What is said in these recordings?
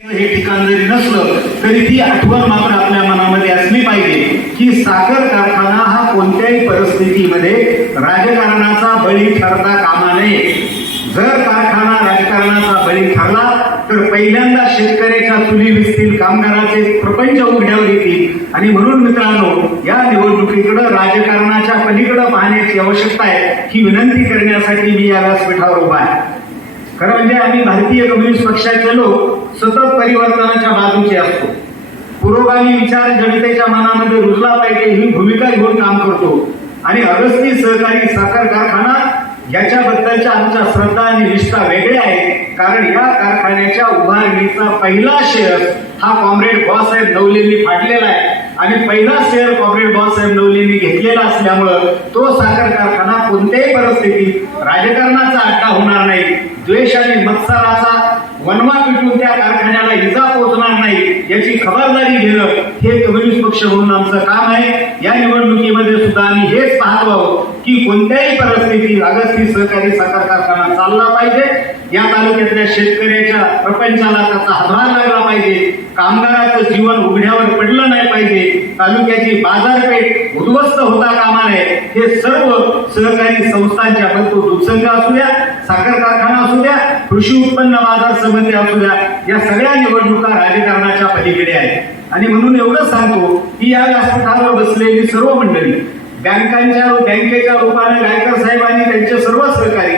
हे ठिकाण जरी नसलं तरी ती आठवण मात्र आपल्या मनामध्ये असली पाहिजे की साखर कारखाना हा कोणत्याही परिस्थितीमध्ये राजकारणाचा बळी ठरता कामा नये. जर कारखाना राजकारणाचा बळी ठरला तर पहिल्यांदा शेतकऱ्याच्या चुली विसतील, कामगाराचे प्रपंच उघड्यावर येतील. आणि म्हणून मित्रांनो, या निवडणुकीकडे राजकारणाच्या पलीकडे पाहण्याची आवश्यकता आहे ही विनंती करण्यासाठी मी या व्यासपीठावर उभा आहे. खरं म्हणजे आम्ही भारतीय कम्युनिस्ट पक्षाचे लोक सतत परिवर्तनाच्या बाजूचे असतो. पुरोगामी विचार जनतेच्या मनामध्ये रुजला पाहिजे ही भूमिका घेऊन काम करतो. आणि अगस्ती सहकारी साखर कारखाना याच्याबद्दलच्या आमच्या श्रद्धा आणि निष्ठा वेगळ्या आहे. कारण या कारखान्याच्या उभारणीचा पहिला शेअर हा कॉम्रेड बाळासाहेब नवलेंनी फाडलेला आहे आणि पहिला शेअर कॉम्रेड बाळासाहेब नवलेंनी घेतलेला असल्यामुळं तो साखर कारखाना कोणत्याही परिस्थितीत राजकारणाचा अड्डा होणार नाही. द्वेष आणि मत्सराचा वनवा पिटून त्या कारखान्याला इजा पोहोचणार नाही याची खबरदारी घेणं हे कम्युनिस्ट पक्ष म्हणून आमचं काम आहे. या निवडणुकीमध्ये सुद्धा आम्ही हेच पाहतो आहोत की कोणत्याही परिस्थितीत अगस्ती सहकारी साखर कारखाना चालला पाहिजे. या तालुक्यातल्या शेतकऱ्याच्या प्रपंचाला त्याचा हातभार लागला पाहिजे. कामगाराचं जीवन उघड्यावर पडलं नाही पाहिजे. तालुक्याची बाजारपेठ उद्ध्वस्त होता कामा नये. हे सर्व सहकारी संस्थांच्या तो दूध संघ असू द्या, साखर कारखाना असू द्या, कृषी उत्पन्न बाजार समिती असू द्या, या सगळ्या निवडणुका राजकारणाच्या पलीकडे आहेत. आणि म्हणून एवढं सांगतो की या व्यासपीठावर बसलेली सर्व मंडळी, बँकेच्या रूपाने गायकर साहेबांनी त्यांचे सर्व सहकारी,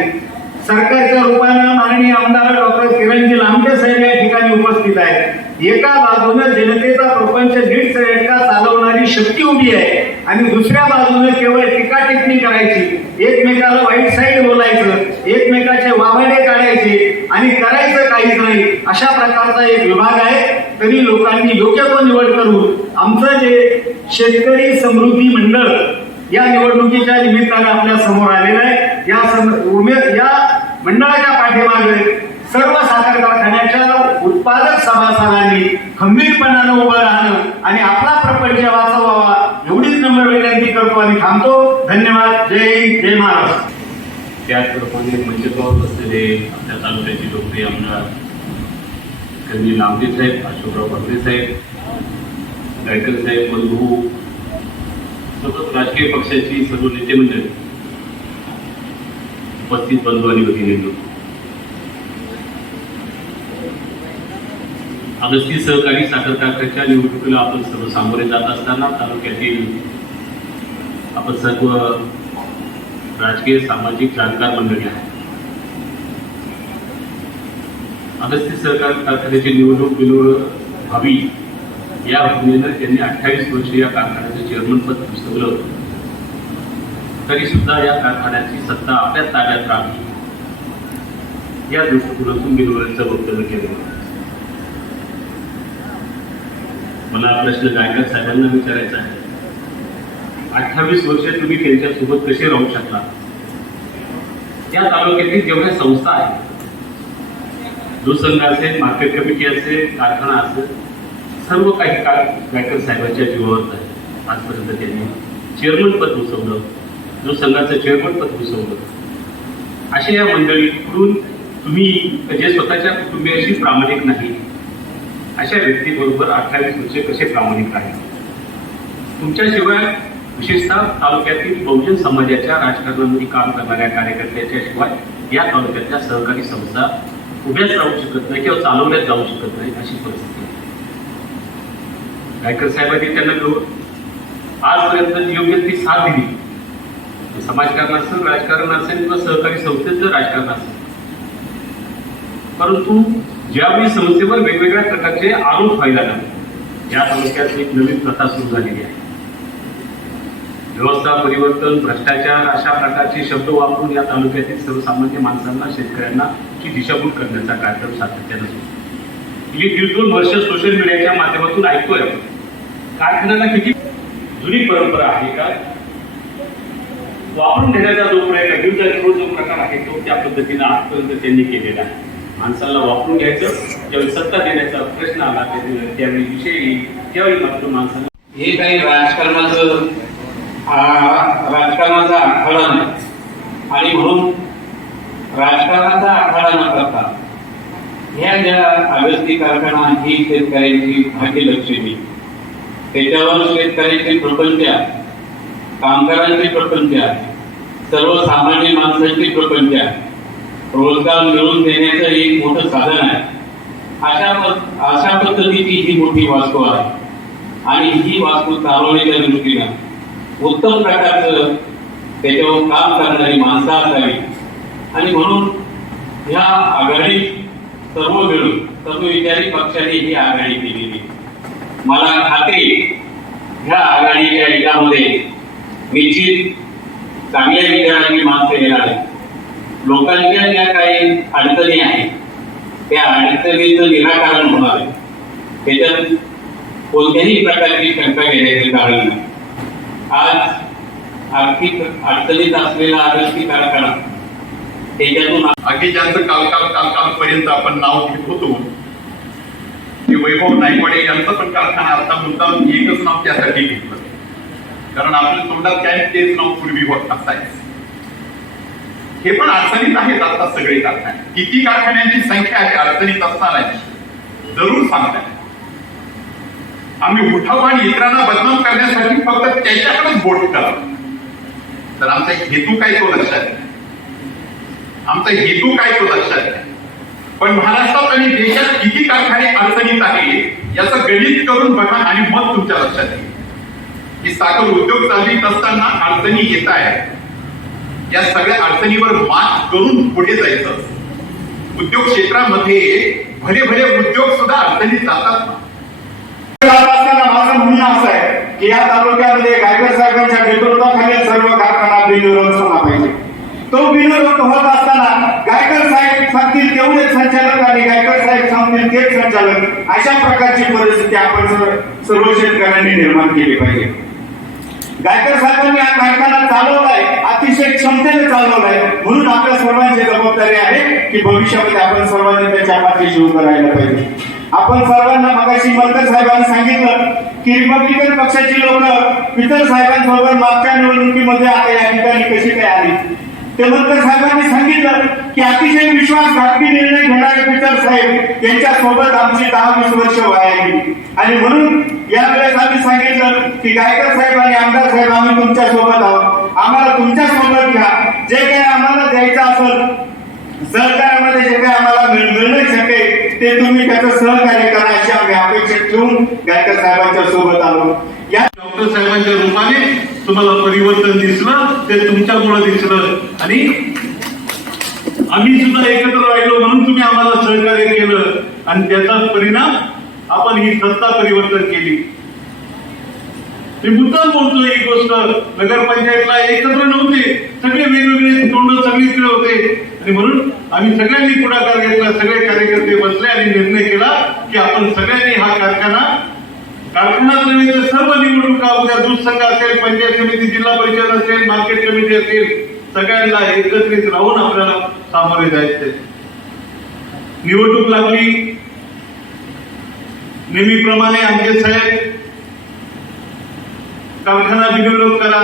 सरकारच्या रूपानं माननीय आमदार डॉक्टर किरणजी लांबटे साहेब या ठिकाणी उपस्थित आहेत. एका बाजूने जनतेचा प्रपंच नीट सरेटका चालवणारी शक्ती उभी आहे आणि दुसऱ्या बाजूने केवळ टीका टिप्पणी करायची, एकमेकाला वाईट साईड बोलायचं, एकमेकाचे वाभाडे काढायचे आणि करायचं काहीच नाही, अशा प्रकारचा एक विभाग आहे. तरी लोकांनी योग्य तो निवड करून आमचं जे शेतकरी समृद्धी मंडळ या निवडणुकीच्या निमित्तानं आपल्या समोर आलेलं आहे. या मंडळाच्या पाठीमागे सर्व साखर कारखान्याच्या उत्पादक सभासदांनी खंबीरपणानं उभं राहणं आणि आपला प्रपंच वाचवावा एवढीच नम्र विनंती करतो आणि थांबतो. धन्यवाद. जय हिंद, जय महाराष्ट्र. त्याचप्रमाणे मंचकावर बसलेले आपल्या तालुक्याचे लोकप्रिय आमदार कर्नल लांबटे साहेब, अशोकराव भगरे साहेब, गायकर साहेब, बंधू, सतत राजकीय पक्षाची सर्व नेते मंडळी, उपस्थित बंधू आणि भगिनींनो, अगस्ती सहकारी साखर कारखान्याच्या निवडणुकीला आपण सर्व सामोरे जात असताना तालुक्यातील आपण सर्व राजकीय सामाजिक जाणकार मंडळी आहे. अगस्ती सहकारी कारखान्याची निवडणूक बिनविरोध व्हावी या भावनेनं त्यांनी 28 वर्ष या कारखान्याचं चेअरमन पद भूषवलं होतं. तरी सुद्धा या कारखान्याची सत्ता आपल्या ताब्यात राहावी या दृष्टिकोनातून बिनविरोधचं वक्तव्य केलं. मला प्रश्न गायकर साहेबांना विचारायचा आहे, 28 वर्ष तुम्ही त्यांच्यासोबत कसे राहू शकला? या तालुक्यातील जेवढ्या संस्था आहेत, दूध संघ असेल, मार्केट कमिटी असेल, कारखाना असेल, सर्व काही काळ गायकर साहेबांच्या जीवावर आहे. आजपर्यंत त्यांनी चेअरमन पद भूषवलं, दूध संघाचं चेअरमन पद भूषवलं. अशा या मंडळीकडून तुम्ही जे स्वतःच्या कुटुंबियाशी प्रामाणिक नाही अशा व्यक्तीबरोबर 28 वर्षे कसे प्रामाणिक राहिले? तुमच्याशिवाय विशेषतः तालुक्यातील बहुजन समाजाच्या राजकारणामध्ये काम करणाऱ्या कार्यकर्त्याच्या शिवाय या तालुक्यातल्या सहकारी संस्था उभ्याच राहू शकत नाही किंवा चालवल्याच जाऊ शकत नाही अशी परिस्थिती. गायकर साहेबांनी त्यांना आजपर्यंत योग्य ती साथ दिली. समाजकारण असेल, राजकारण असेल किंवा सहकारी संस्थेचं राजकारण असेल. परंतु ज्यावेळी संस्थेवर वेगवेगळ्या प्रकारचे आरोप व्हायला लागले, या तालुक्यात एक नवीन प्रथा सुरू झालेली आहे. व्यवस्था परिवर्तन, भ्रष्टाचार अशा प्रकारचे शब्द वापरून या तालुक्यातील सर्वसामान्य माणसांना, शेतकऱ्यांना की दिशाभूल करण्याचा कार्यक्रम सातत्यानं सुरू. गेली 1.5-2 वर्ष सोशल मीडियाच्या माध्यमातून ऐकतोय आपण. कारखान्याला किती जुनी परंपरा आहे का? वापरून घेण्याचा जो प्रयत्न, जो प्रकार आहे तो त्या पद्धतीनं आजपर्यंत त्यांनी केलेला आहे. माणसाला वापरून घ्यायचं, ज्यावेळी सत्ता देण्याचा प्रश्न आला त्यावेळी विषयी ज्यावेळी मात्र माणसाला हे काही राजकारणाचा आखाडा नाही. आणि म्हणून राजकारणाचा आखाडा न करता ह्या ज्या अगस्ती कारखाना ही शेतकऱ्यांची भाग्यलक्ष्मी, त्याच्यावर शेतकऱ्यांचे प्रपंच आहे, कामगारांचे प्रपंच आहे, सर्वसामान्य माणसांचे प्रपंच आहे, रोजगार मिळवून देण्याचं एक मोठं साधन आहे. अशा पद्धतीची ही मोठी वास्तू आहे आणि ही वास्तू चालवण्याच्या दृष्टीनं उत्तम प्रकारचं त्याच्यावर काम करणारी माणसं असावी आणि म्हणून ह्या आघाडीत सर्व मिळून सर्व विचारी पक्षाने ही आघाडी केलेली. मला खात्री ह्या आघाडीच्या एकामध्ये निश्चित चांगल्या विचारांची माणसं येणार आहेत. लोकांच्या ज्या काही अडचणी आहेत त्या अडचणीचं निराकरण होणार आहे. त्याच्यात कोणत्याही प्रकारची शंका घेण्याचे कारण नाही. आज आर्थिक अडचणीत असलेला अगस्ती कारखाना त्याच्यातून अगदी जास्त कालकालपर्यंत आपण नाव घेत होतो की वैभव नाईकवाडे यांचं पण कारखाना आता मुद्दाम एकच नाव त्यासाठी घेतलं, कारण आपल्या तोंडात काय तेच नाव पूर्वी होत असायचं. हे पण अडचणीत आहेत आता सगळे कारखाने. किती कारखान्यांची संख्या आहे अडचणीत असणाऱ्यांची जरूर सांगताय. आम्ही उठाव आणि इतरांना बदनाम करण्यासाठी फक्त त्याच्याकडेच बोट करतो. तर आमचा हेतू काय तो लक्षात नाही. आमचा हेतू काय तो लक्षात नाही. पण महाराष्ट्रात आणि देशात किती कारखाने अडचणीत आहे याचं गणित करून बघा आणि मग तुमच्या लक्षात येईल की साखर उद्योग चालवित असताना अडचणी येत आहेत. या सगळ्या अडचणीवर मात करून पुढे जायचं. उद्योग क्षेत्रामध्ये भले भले उद्योग सुद्धा अडचणीत जातात. माझं म्हणणं असं आहे की या तालुक्यामध्ये गायकर साहेबांच्या नेतृत्वाखाली सर्व कारखाना बिनविरोध झाला पाहिजे. तो बिनविरोध होत असताना गायकर साहेब सांगतील तेवढेच संचालक आणि गायकर साहेब सांगतील तेच संचालक, अशा प्रकारची परिस्थिती आपण सर्व शेतकऱ्यांनी निर्माण केली पाहिजे. गायकर साहेबांनी हा कारखाना चालवलाय, अतिशय क्षमतेने चालवलाय, म्हणून आपल्या सर्वांची जबाबदारी आहे की भविष्यामध्ये आपण सर्वांनी त्याच्या पाठीशी उभं राहिलं पाहिजे. आपण सर्वांना मगाशी मलकर साहेबांनी सांगितलं की रिपब्लिकन पक्षाची लोक पितर साहेबांबरोबर मागच्या निवडणुकीमध्ये आता या ठिकाणी कशी काय आली. ते मलकर साहेबांनी सांगितलं की अतिशय विश्वासघातकी निर्णय घेणारे पितर साहेब यांच्या सोबत आमची 10-20 वर्ष वाया गेली आणि म्हणून यावेळेस आम्ही सांगितलं की गायकर साहेब आणि आमदार साहेब आम्ही तुमच्या सोबत आहोत, आम्हाला तुमच्या सोबत घ्या. जे काही आम्हाला द्यायचं असेल सहकार्यामध्ये जे काही आम्हाला मिळणं शकेल ते तुम्ही त्याचं सहकार्य करा अशी आम्ही अपेक्षा ठेवून गायकर साहेबांच्या सोबत आलो. या डॉक्टर साहेबांच्या रूपाने तुम्हाला परिवर्तन दिसलं ते तुमच्यामुळे दिसलं आणि आम्ही सुद्धा एकत्र राहिलो म्हणून तुम्ही आम्हाला सहकार्य केलं आणि त्याचा परिणाम आपण ही सत्ता परिवर्तन केली. मी मुद्दाम बोलतो ही गोष्ट. नगरपंचायतला एकत्र नव्हते, सगळे वेगवेगळे तोंड सगळीकडे होते आणि म्हणून आम्ही सगळ्यांनी पुढाकार घेतला. सगळे कार्यकर्ते बसले आणि निर्णय केला की आपण सगळ्यांनी हा कारखानाच नव्हे तर सर्व निवडणुका, उद्या दूध संघ असेल, पंचायत समिती, जिल्हा परिषद असेल, मार्केट कमिटी असेल, सगळ्यांना एकत्रित राहून आपल्याला सामोरे जायचे. निवडणूक लागली. नेहमीप्रमाणे आमचे साहेब कारखाना बिनविरोध करा,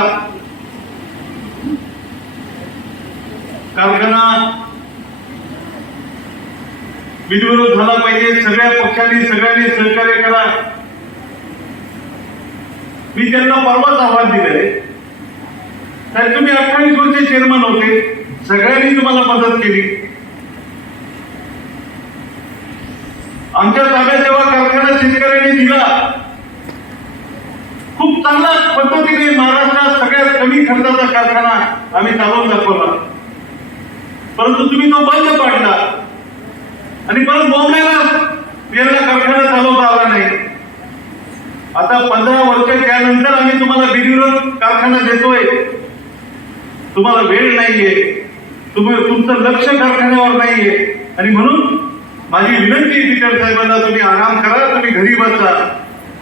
कारखाना बिनविरोध झाला पाहिजे, सगळ्या पक्षांनी सगळ्यांनी सहकार्य करा. मी त्यांना परवाच आव्हान दिलंय. तर तुम्ही 28 वर्षे चेअरमन होते, सगळ्यांनी तुम्हाला मदत केली. आमच्या ताब्यात जेव्हा कारखाना शेतकऱ्यांनी दिला, खूप चांगल्या पद्धतीने महाराष्ट्रात सगळ्यात कमी खर्चाचा कारखाना आम्ही चालवून दाखवला. परंतु तुम्ही तो बंद पाडला आणि परत बॉम्बेला याला कारखाना चालवता आला नाही. आता 15 वर्ष त्यानंतर आम्ही तुम्हाला बिनविरोध कारखाना देतोय. तुम्हाला वेळ नाहीये, तुमचं लक्ष कारखान्यावर नाहीये आणि म्हणून माझी विनंती टीचर साहेबांना, तुम्ही आराम करा, तुम्ही घरी बसा.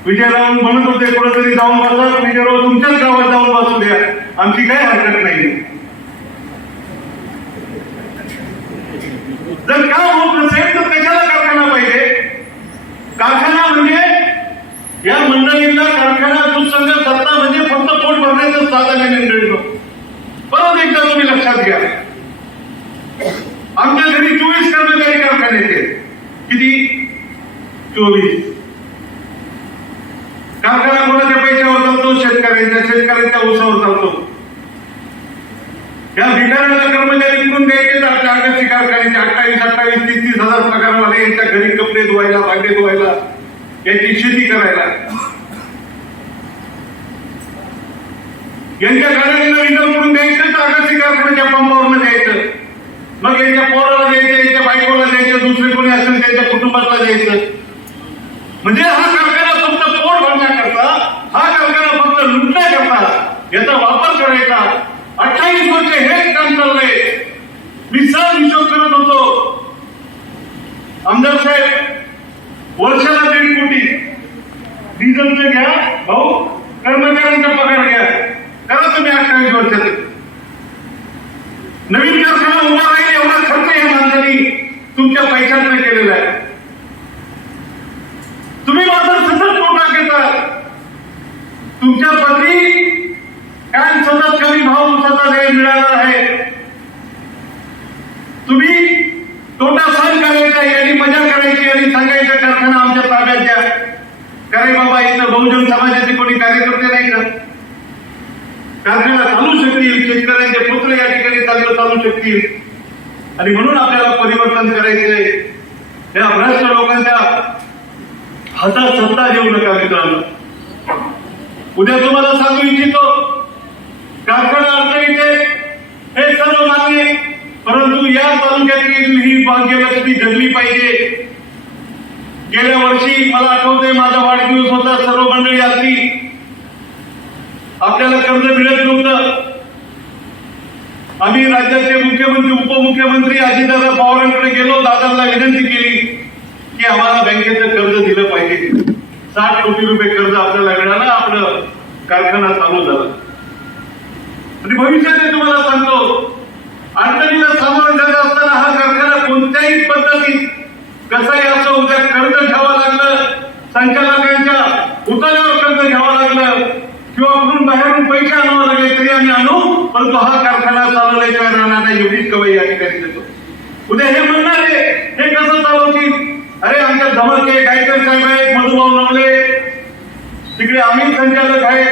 विजयराव म्हणत होते कुठेतरी जाऊन बसा, विजयराव तुमच्याच गावात जाऊन बसू द्या, आमची काही हरकत नाही. जर काम होत नसेल तर कशाला कारखाना पाहिजे? कारखाना म्हणजे या मंडळींना कारखाना दूध संघ सत्ता म्हणजे फक्त पोट भरण्याचं साधन आहे मंडळीनं. परत एकदा तुम्ही लक्षात घ्या, आमच्या घरी 24 कर्मचारी कारखान्याचे, किती? 24. कारखाना कोणाच्या पैशावर चालतो? शेतकऱ्यांच्या ऊसावर चालतो. या भिकाऱ्याला कर्मचारी करून द्यायचे तर आपल्या आगरची कारखान्याचे 28, 30 हजार पगारवाले यांच्या घरी कपडे धुवायला, भांडे धुवायला, याची शेती करायला. यांच्या गाड्यांना विचार करून द्यायचं तर आगरची कारखान्याच्या पंपावर द्यायचं. मग यांच्या पोराला द्यायचं, यांच्या बायकोला द्यायचं, दुसरे कोणी असेल त्यांच्या कुटुंबाला द्यायचं. म्हणजे हा कारखाना फक्त पोट भरण्याकरता, हा कारखाना फक्त लुटण्याकरता याचा वापर करायचा. 28 वर्ष हेच काम चाललंय. मी सहज हिशोब करत होतो. आमदार साहेब, वर्षाला 1.5 कोटी डिझेलचं घ्या भाऊ, कर्मचाऱ्यांचा पगार घ्या, करा तुम्ही 28 वर्षात. नवीन कारखाना उभा राहील एवढा खर्च या माणसाने तुमच्या पैशातनं केलेला आहे. तुम्ही मात्र सतत तोटा घेता. तुमच्या पदरी काय सतत कमी भाव ऊसाचा मिळाला आहे. तुम्ही तोटा सहन करायचा, यांनी मजा करायची आणि सांगायचं कारखाना आमच्या ताब्यात द्या. करे बाबा, इथं बहुजन समाजाचे कोणी कार्यकर्ते नाही का? कारखाना चालू शकतील, शेतकऱ्यांचे पुत्र या ठिकाणी चालू शकतील. आणि म्हणून आपल्याला परिवर्तन करायचंय. या भ्रष्ट लोकांच्या हातात सत्ता देऊ नका मित्रांनो. उद्या तुम्हाला सांगू इच्छितो, कारखाना अडचणीचे हे सर्व मान्य, परंतु या तालुक्यातील ही भाग्यलक्ष्मी जगली पाहिजे. गेल्या वर्षी मला आठवतंय, माझा वाढदिवस होता, सर्व मंडळी आली. आपल्याला कर्ज मिळत नव्हतं. आम्ही राज्याचे मुख्यमंत्री, उपमुख्यमंत्री अजितदादा पवारांकडे गेलो. दादांना विनंती केली की आम्हाला बँकेचं कर्ज दिलं पाहिजे. 60 कोटी रुपये कर्ज आपल्याला मिळालं, आपलं कारखाना चालू झाला. आणि भविष्यात तुम्हाला सांगतो, अडचणीला सामोरं जात असताना हा कारखाना कोणत्याही पद्धतीत कसाही असं उद्या कर्ज घ्यावं लागलं, संचालकांच्या उतार्यावर कर्ज घ्यावं लागलं किंवा कुठून बाहेरून पैसे आणावं लागले तरी आम्ही आणू, परंतु हा कारखाना चालवल्याशिवाय राहणार नाही एवढीच कमाई या ठिकाणी देतो. उद्या हे म्हणणारे हे कसं चालवतील? अरे आमच्या धमके गायकर साहेब आहेत, मधुभाऊ नवले, तिकडे आम्ही संचालक आहेत,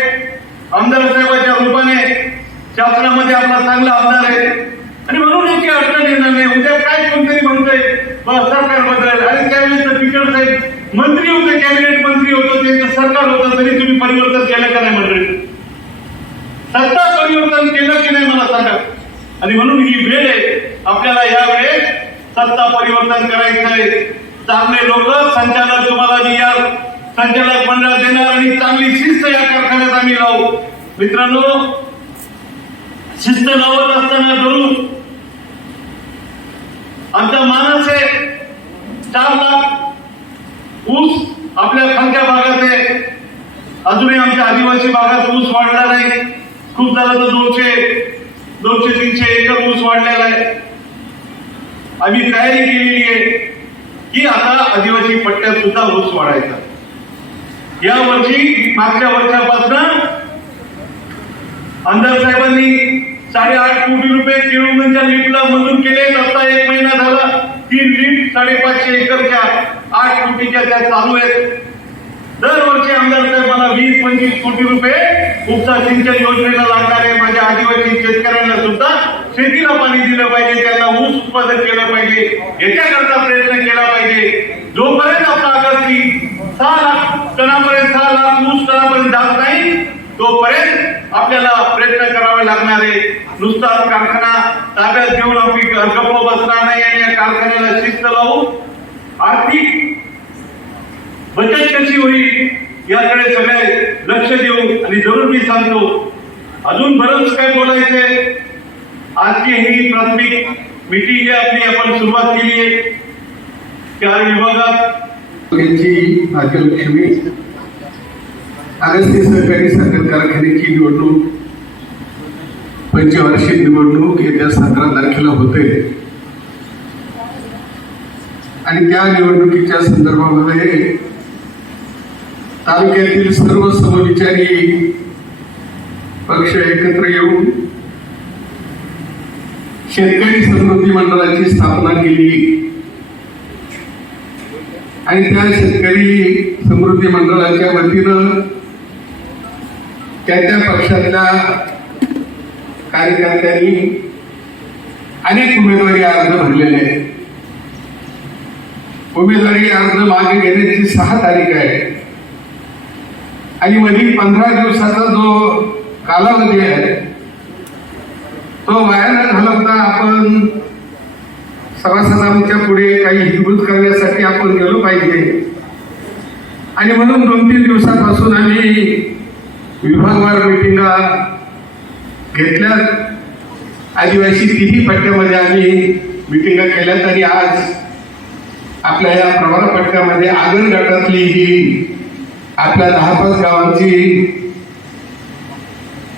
आमदार साहेबांच्या रूपाने शासनामध्ये आपला चांगला आमदार आहे आणि म्हणून याची अडचण येणार नाही. उद्या काय कोणतरी म्हणतोय सरकार बदलेल. आणि त्यावेळेस पिचड साहेब मंत्री होते, कॅबिनेट मंत्री होतं, त्यांचं सरकार होतं, तरी तुम्ही परिवर्तन केलं का नाही मंडळी? सत्ता परिवर्तन केलं की नाही मला सांगा. आणि म्हणून ही वेळ आहे, आपल्याला यावेळेस सत्ता परिवर्तन करायचं आहे. चांगले लोक संचालक तुम्हाला देणार, संचालक मंडळ देणार आणि चांगली शिस्त या कारखान्यात आम्ही लावू. मित्रांनो, शिस्त लावत असताना धरून आमचा मानस आहे 4 लाख ऊस आपल्या खालच्या भागात आहे. अजूनही आमच्या आदिवासी भागात ऊस वाढला नाही. खूप झालं तर 200-300 एकर ऊस वाढलेला आहे. आम्ही तयारी केलेली आहे की आता आदिवासी पट्ट्यात सुद्धा ऊस वाढायचा. या वर्षी मागच्या वर्षापासून आमदार साहेबांनी 8.5 कोटी रुपये केळुमच्या लिफ्टला मंजूर केले. आता 1 महिना झाला 3 लिफ्ट 550 एकरच्या 8 कोटीच्या त्या चालू आहेत. दरवर्षी आमदार साहेब मला 20-25 कोटी रुपये उपसा सिंचन योजनेला लागणार आहे. माझ्या आदिवासी शेतकऱ्यांना सुद्धा शेतीला पाणी दिलं पाहिजे, त्यांना ऊस उत्पादन केलं पाहिजे, याच्याकरता प्रयत्न केला पाहिजे. जोपर्यंत आपला आगासी 6 लाख टनापर्यंत 6 लाख ऊस टनापर्यंत जात नाही तोपर्यंत आपल्याला प्रयत्न करावे लागणार आहे. नुसता कारखाना ताब्यात घेऊन आपली गप्प बसणार नाही आणि या कारखान्याला शिस्त लावून आर्थिक बचत कशी होईल याकडे सगळे लक्ष देऊ. आणि जरूर मी सांगतो, अजून बरंच काय बोलायचंय. आजची ही प्राथमिक मीटिंग आपली आपण सुरुवात केली आहे. 4 विभागात भाग्यलक्ष्मी अगस्ती सहकारी साखर कारखान्याची निवडणूक पंचवार्षिक निवडणूक येत्या 17 तारखेला होते आणि त्या निवडणुकीच्या संदर्भामध्ये तालुक्यातील सर्व समविचारी पक्ष एकत्र येऊन शेतकरी समृद्धी मंडळाची स्थापना केली. आणि त्या शेतकरी समृद्धी मंडळाच्या वतीनं त्या पक्षातल्या कार्यकर्त्यांनी अनेक उमेदवारी अर्ज भरलेले आहेत. उमेदवारी अर्ज मागे घेण्याची 6 तारीख आहे आणि मधील 15 दिवसाचा जो कालावधी आहे तो वाया न घालवता आपण सभासदांच्या पुढे काही हितगुज करण्यासाठी आपण गेलो पाहिजे. आणि म्हणून 2-3 दिवसापासून आम्ही विभागवार मिटिंगा घेतल्या. आदिवासी तिन्ही पट्ट्यामध्ये आम्ही मिटिंगा केल्यात आणि आज आपल्या या प्रवरा पट्ट्यामध्ये आगन गटातली ही आपल्या 10-5 गावांची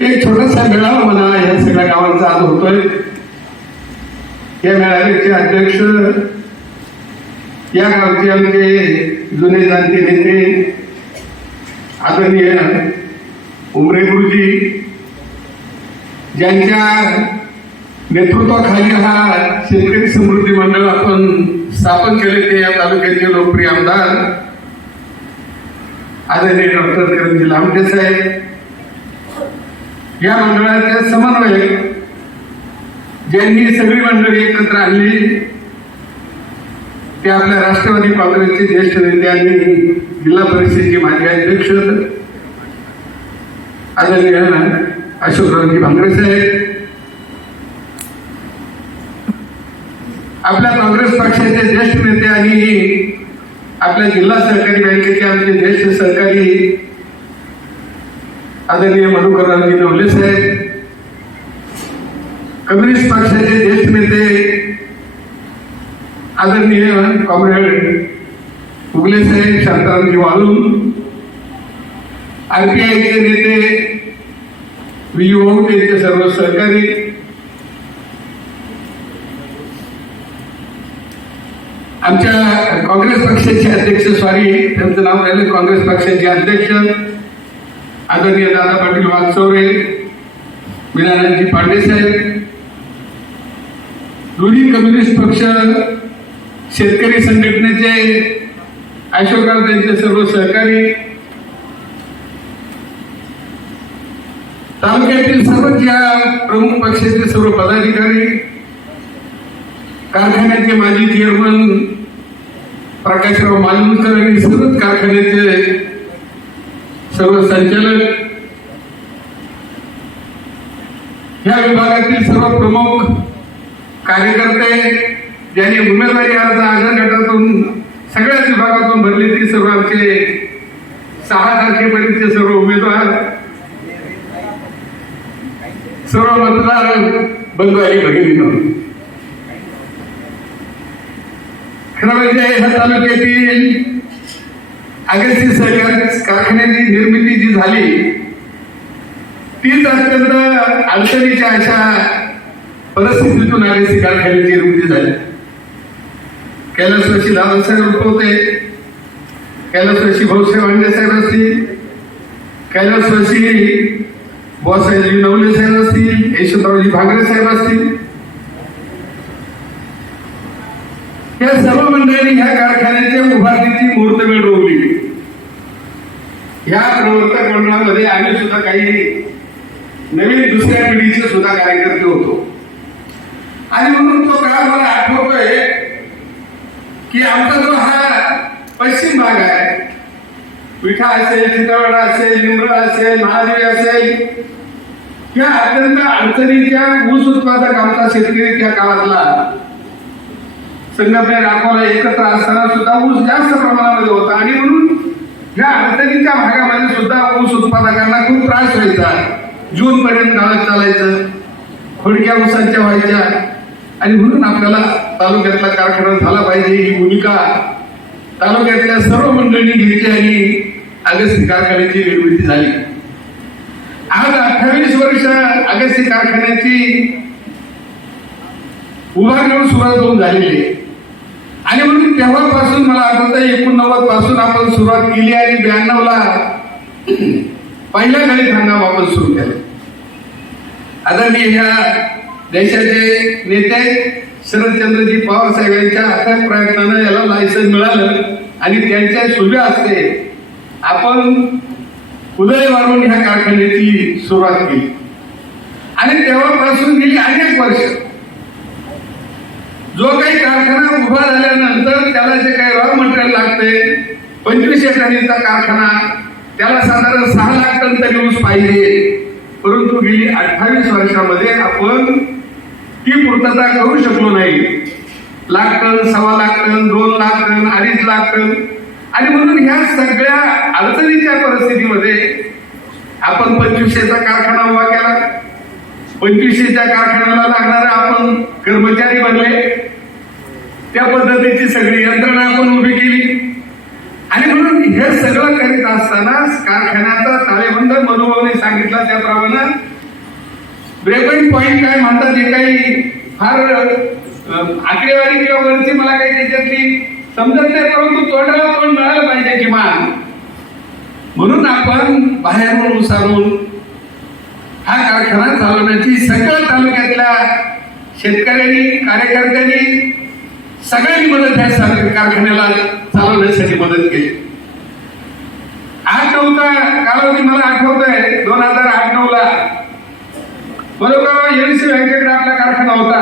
एक छोटासा मेळावा म्हणा या सगळ्या गावांचा आज होतोय. या मेळाव्याचे अध्यक्ष या गावचे आमचे जुने जाणते नेते आदरणीय उमरे गुरुजी, ज्यांच्या नेतृत्वाखाली हा शेतकरी समृद्धी मंडळ आपण स्थापन केले ते या तालुक्याचे लोकप्रिय आमदार आदरणीय डॉक्टर किरणजी लामटे साहेब, या मंडळाचे समन्वयक ज्यांनी सगळी मंडळी एकत्र आणली ते आपल्या राष्ट्रवादी काँग्रेसचे ज्येष्ठ नेते आणि जिल्हा परिषदेचे माजी अध्यक्ष आदरणीय अशोकरावजी भांगरे साहेब, आपल्या काँग्रेस पक्षाचे ज्येष्ठ नेते आणि आपल्या जिल्हा सहकारी बँकेचे आमचे ज्येष्ठ सहकारी आदरणीय मधुकररावजी नवले साहेब, कम्युनिस्ट पक्षाचे ज्येष्ठ नेते आदरणीय कॉम्रेड उगले साहेब, शांतारामजी वाळून, आरपीआयचे नेते विजू भाऊ यांचे सर्व सहकारी, आमच्या काँग्रेस पक्षाचे अध्यक्ष त्यांचं नाव राहिलं काँग्रेस पक्षाचे अध्यक्ष आदरणीय दादा पाटील वागचौरे, मीनारायणजी पांडे साहेब, दोन्ही कम्युनिस्ट पक्ष शेतकरी संघटनेचे अशोकराव त्यांचे सर्व सहकारी, तालुक्यातील सर्व ज्या प्रमुख पक्षाचे सर्व पदाधिकारी, कारखान्याचे माजी चेअरमन प्रकाशराव मालुणकर आणि सर्वच कारखान्याचे सर्व संचालक, या विभागातील सर्व प्रमुख कार्यकर्ते ज्यांनी उमेदवारी अर्ज आगन गटातून सगळ्याच विभागातून भरली ती सर्व आमचे 6 तारखेपर्यंतचे सर्व उमेदवार, सर्व मतदार बंधू आणि भगिनींनो, खरं म्हणजे ह्या तालुक्यातील अगस्ती सहकारी कारखान्याची निर्मिती जी झाली तीच अत्यंत अडचणीच्या अशा परिस्थितीतून अगस्ती कारखान्याची निर्मिती झाली. कैलासवासी दादासाहेब रुपवते, कैलासवासी भाऊसाहेब अंडे साहेब असतील, कैलासवासी बुवासाहेबजी नवले साहेब असतील, यशवंतरावजी भांगरे साहेब असतील, या सर्व मंडळींनी ह्या कारखान्याच्या उभारणीची मुहूर्तमेढ रोवली. या प्रवर्तक मंडळामध्ये आम्ही सुद्धा काही नवीन दुसऱ्या पिढीचे सुद्धा कार्यकर्ते होतो आणि म्हणून तो काळ मला आठवतोय की आमचा जो हा पश्चिम भाग आहे, विठा असेल, चितळवाडा असेल, लिंबरा असेल, महादेवी असेल, या अत्यंत अडचणीच्या ऊस उत्पादक आमचा शेतकरी त्या काळातला संगमनेर अकोला एकत्र असताना सुद्धा ऊस जास्त प्रमाणामध्ये होता आणि म्हणून या अडचणीच्या भागामध्ये सुद्धा ऊस उत्पादकांना खूप त्रास व्हायचा. जून पर्यंत गाळत चालायचं, खोडक्या ऊसांच्या व्हायच्या आणि म्हणून आपल्याला तालुक्यातला कारखाना झाला पाहिजे ही भूमिका तालुक्यातल्या सर्व मंडळींनी घेतली आणि अगस्ती कारखान्याची निर्मिती झाली. आज 28 वर्ष अगस्ती कारखान्याची उभारणी सुरुवात होऊन झालेली आहे आणि म्हणून तेव्हापासून मला आठवतं 89 पासून आपण सुरुवात केली आणि 92ला पहिल्या गळीत हंगाम आपण सुरू केला. आदरणीय ह्या देशाचे नेते शरदचंद्रजी पवार साहेब यांच्या अथक प्रयत्नानं याला लायसन्स मिळालं आणि त्यांच्या शुभ हस्ते आपण उदय वाढवून ह्या कारखान्याची सुरुवात केली आणि तेव्हापासून गेली अनेक वर्ष जो काही कारखाना उभा झाल्यानंतर त्याला जे काही रॉ मटेरियल लागते 25 टनांचा कारखाना त्याला साधारण 6 लाख टन तरी ऊस पाहिजे, परंतु गेली 28 वर्षामध्ये आपण ती पूर्तता करू शकलो नाही. Lakh ton, 1.25 lakh ton, 2 lakh ton, 2.5 lakh ton आणि म्हणून ह्या सगळ्या अडचणीच्या परिस्थितीमध्ये आपण 2500चा कारखाना उभा केला. 2500च्या कारखान्याला लागणारे आपण कर्मचारी बनले, त्या पद्धतीची सगळी यंत्रणा आपण उभी केली आणि म्हणून हे सगळं करीत असताना कारखान्याचा ताळेबंद मधुभाऊने सांगितला त्याप्रमाणे ब्रेक पॉइंट काय म्हणतात हे काही फार आकडेवारी किंवा वरची मला काही त्याच्यातली समजत नाही, परंतु तोंडाला तोंड मिळालं पाहिजे किमान. म्हणून आपण बाहेरून उसारून हा कारखाना चालवण्याची सगळ्या तालुक्यातल्या शेतकऱ्यांनी, कार्यकर्त्यांनी सगळ्यांनी मदत ह्या कारखान्याला चालवण्यासाठी मदत केली. 8-9चा कालावधी मला आठवत आहे. 2008-9ला बरोबर एमएससी बँकेकडे आपला कारखाना होता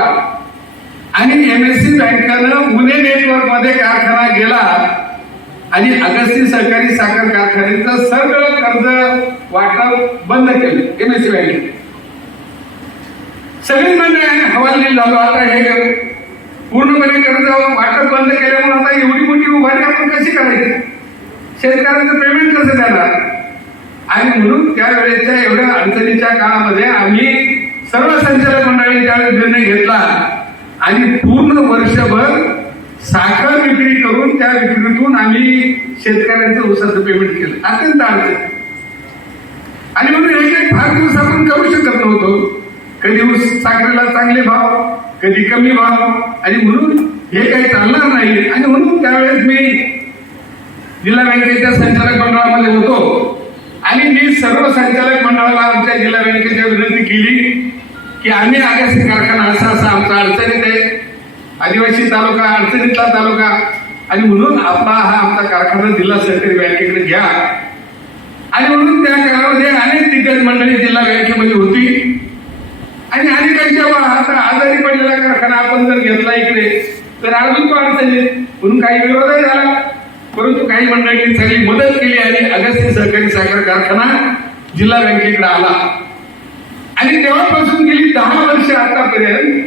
आणि एमएससी बँकेनं पुणे नेटवर्क मध्ये कारखाना गेला आणि अगस्ती सहकारी साखर कारखान्याचं सगळं कर्ज वाटप बंद केलं एमएससी बँकेने. सगळी मंडळी हवालदिल झालो. आता हे पूर्णपणे कर्ज वाटप बंद केल्यामुळे आता एवढी मोठी उभारी आपण कशी करायची, शेतकऱ्यांचं पेमेंट कसं देणार. आणि म्हणून त्यावेळेच्या एवढ्या अडचणीच्या काळामध्ये आम्ही सर्व संचालक मंडळी त्यावेळेस निर्णय घेतला आणि पूर्ण वर्षभर साखर विक्री करून त्या विक्रीतून आम्ही शेतकऱ्यांचं ऊसाचं पेमेंट केलं. अत्यंत अडचण आणि म्हणून हे काही फार दिवस आपण करू शकत नव्हतो. कधी ऊस साखरेला चांगले भाव, कधी कमी भाव आणि म्हणून हे काही चालणार नाही. आणि म्हणून त्यावेळेस मी जिल्हा बँकेच्या संचालक मंडळामध्ये होतो आणि मी सर्व संचालक मंडळाला आमच्या जिल्हा बँकेच्या विनंती केली की आम्ही अगस्ती कारखाना असा आमचा अडचणीत आहे, आदिवासी तालुका, अडचणीतला तालुका आणि म्हणून आपला हा आमचा कारखाना जिल्हा सहकारी बँकेकडे घ्या. आणि म्हणून त्या काळामध्ये अनेक दिग्गज मंडळी जिल्हा बँकेमध्ये होती आणि अनेकांच्या आता आजारी पडलेला कारखाना आपण जर घेतला इकडे तर अजून तो अडचणीत म्हणून काही विरोधही झाला, परंतु काही मंडळींनी सगळी मदत केली आणि अगस्ती सहकारी साखर कारखाना जिल्हा बँकेकडे आला. आणि तेव्हापासून गेली 10 वर्ष आतापर्यंत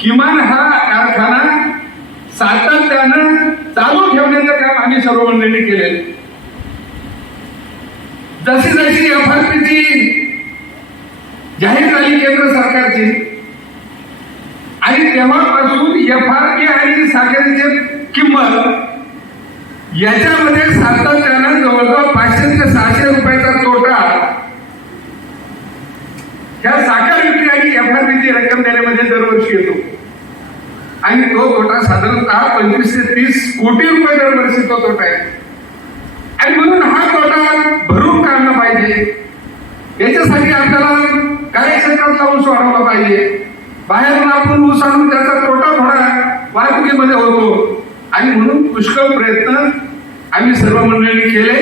किमान हा कारखाना सातत्यानं चालू ठेवण्याचं काम आम्ही सर्व मंडळींनी केले. जशी जशी एफआरपीची जाहीर झाली केंद्र सरकारची आणि तेव्हापासून एफआरपी आणि साखरेची किंमत याच्यामध्ये सातत्यानं जवळजवळ 500 ते 600 रुपयाचा तोटा ह्या साखर विक्री आणि एफआरपीची रक्कम देण्यामध्ये दरवर्षी येतो आणि तो तोटा साधारणतः 25 ते 30 कोटी रुपये दरवर्षी तो तोटा आहे. आणि म्हणून हा तोटा भरून काढला पाहिजे. याच्यासाठी आपल्याला कार्यक्षेत्रातला ऊस वाढवला पाहिजे. बाहेरून आपण ऊस आणून त्याचा तोटा थोडा वाहतुकीमध्ये होतो आणि म्हणून पुष्कळ प्रयत्न आम्ही सर्व मंडळींनी केले.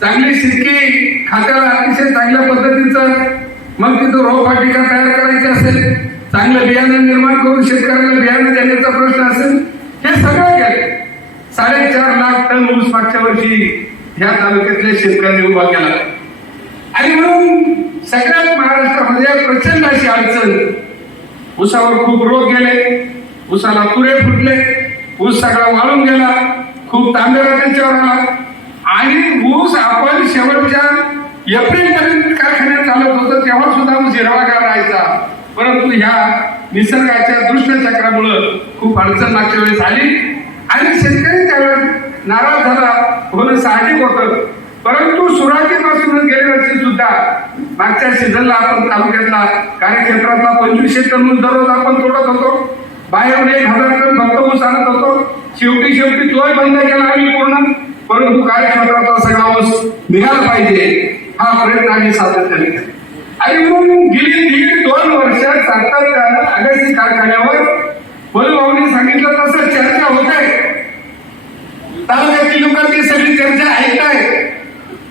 चांगली शेतकी खात्याला अतिशय चांगल्या पद्धतीचं मग तिथं रोपवाटिका तयार करायची असेल, चांगलं बियाणं निर्माण करून शेतकऱ्याला बियाणं देण्याचा प्रश्न असेल, हे सगळं केलं. 4.5 लाख टन ऊस मागच्या वर्षी ह्या तालुक्यातल्या शेतकऱ्यांनी उभा केला. आणि म्हणून सगळ्यात महाराष्ट्रामध्ये प्रचंड अशी अडचण, ऊसावर खूप रोग गेले, ऊसाला तुरे फुटले, ऊस सगळा वाळून गेला, खूप तांबेरा त्याच्यावर आला आणि ऊस आपण शेवटच्या एप्रिलपर्यंत कारखान्यात चालत होतं तेव्हा सुद्धा ऊस हिरवागार राहायचा. परंतु ह्या निसर्गाच्या दुष्टचक्रामुळं खूप अडचण मागच्या वेळेस आली आणि शेतकरी त्यावेळेस नाराज झाला होणं साहजिक होतं. परंतु सुरुवातीपासूनच गेल्या वर्षी सुद्धा मागच्या सीझनला आपण तालुक्यातला कार्यक्षेत्रातला 2500 टन ऊस दररोज आपण तोडत होतो. बाहेरून 1000 टन फक्त ऊस आणत होतो. शेवटी तोही बंद केला आम्ही पूर्ण, परंतु कार्यक्षेत्रातला सगळा ऊस निघाला पाहिजे हा प्रयत्न आम्ही सातत्याने केला. आणि म्हणून गेली 1.5-2 वर्षात सातत्यानं अगस्ती कारखान्यावर बलभाऊने सांगितलं तसं चर्चा होत आहे. तालुक्यातील लोक ती सगळी चर्चा ऐकताय,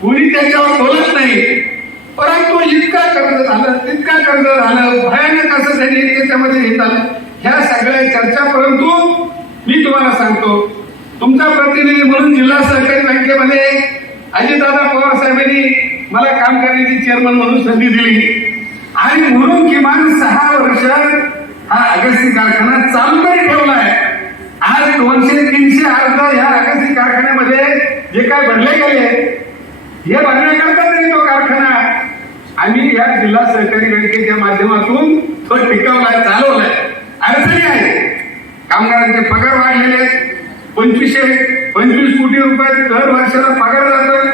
कुणी त्याच्यावर बोलत नाही. परंतु इतका कर्ज झालं, तितका कर्ज झालं, भयानक असं त्यांनी त्याच्यामध्ये हे झालं. ह्या सगळ्या चर्चा, परंतु मी तुम्हाला सांगतो, तुमचा प्रतिनिधी म्हणून जिल्हा सहकारी बँकेमध्ये अजितदादा पवार साहेबांनी मला काम करण्याची चेअरमन म्हणून संधी दिली आणि म्हणून किमान 6 वर्ष हा अगस्ती कारखाना चालू तरी ठेवलाय. आज 200-300 अर्ज ह्या अगस्ती कारखान्यामध्ये जे काय भरले गेले हे भरण्याकरता तरी तो कारखाना आम्ही या जिल्हा सहकारी बँकेच्या माध्यमातून तो टिकवलाय, चालवलाय. अडचणी आहे, कामगारांचे पगार वाढलेले, 25 कोटी रुपये दर वर्षाला पगार जातोय.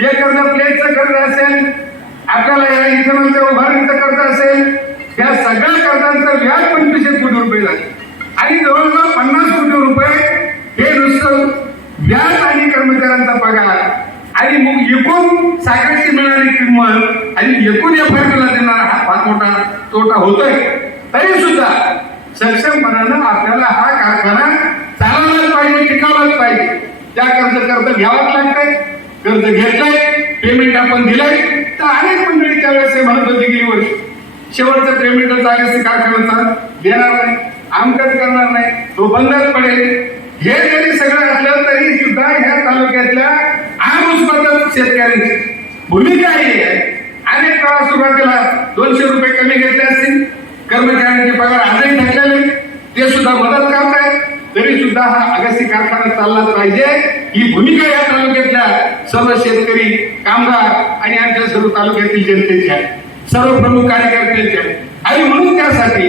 हे कर्ज प्लेटचं कर्ज असेल, आपल्याला या इथनच्या उभारणीचं कर्ज असेल, या सगळ्या कर्जांचं व्याज 25 कोटी रुपये झाले आणि जवळजवळ 50 कोटी रुपये हे नुसतं व्याज आणि कर्मचाऱ्यांचा पगार आणि मग एकूण साखरेची मिळणारी किंमत आणि एकूण एफआरपीला देणारा हा फार मोठा तोटा होतोय. तरी सुद्धा सक्षमपणानं आपल्याला हा कारखाना चालवलाच पाहिजे, टिकावलाच पाहिजे. त्या कर्ज घ्यावंच लागतंय, कर्ज घेतलंय, पेमेंट आपण दिलंय. तर अनेक मंडळी त्यावेळेस हे म्हणत होते गेली वर्षी शेवटचं पेमेंट अगस्ती कारखान्याचा देणार नाही, आमकच करणार नाही, तो बंदच पडेल. हे जरी सगळं असलं तरी सुद्धा ह्या तालुक्यातल्या आम उत्पादक शेतकऱ्यांची भूमिका ही आहे. अनेक वेळा सुरुवातीला 200 रुपये कमी घेतले असतील, कर्मचाऱ्यांचे पगार आजही थकलेले, ते सुद्धा मदत करतायत. तरी सुद्धा हा अगस्ती कारखाना चाललाच पाहिजे ही भूमिका या तालुक्यातल्या सर्व शेतकरी, कामगार आणि आमच्या सर्व तालुक्यातील जनतेची आहे, सर्व प्रमुख कार्यकर्त्यांची आहे. आणि म्हणून त्यासाठी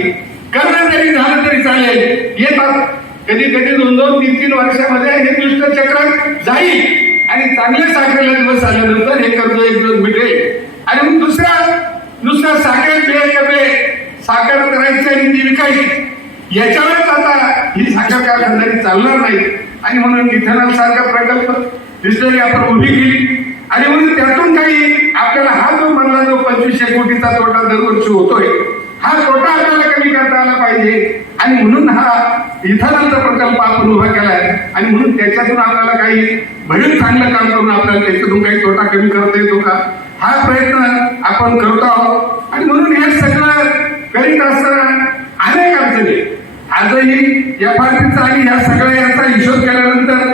करणं जरी झालं तरी चालेल, येतात कधी 2-3 वर्षामध्ये हे दुष्ट चक्र जाईल आणि चांगले साखरेला दिवस आल्यानंतर हे कर्ज एक दिवस मिळेल. आणि मग नुसतं साखर करायची आणि ती विकायची, याच्यावरच आता ही साखर कारखानदारी चालणार नाही. आणि म्हणून इथेनॉल सारखा प्रकल्प डिस्टरी आपण उभी केली आणि म्हणून त्यातून काही आपल्याला हा जो म्हणला जो 2500 कोटीचा तोटा दरवर्षी होतोय, हा तोटा आपल्याला कमी करता आला पाहिजे. आणि म्हणून हा इथेनॉलचा प्रकल्प आपण उभा केलाय आणि म्हणून त्याच्यातून आपल्याला काही भरीव चांगलं काम करून आपल्याला त्याच्यातून काही तोटा कमी करता येतो का, हा प्रयत्न आपण करतो आहोत. आणि म्हणून हे सगळं करीत असताना अनेक अडचणी आजही एफआरपीचा आणि या सगळ्या याचा हिशोब केल्यानंतर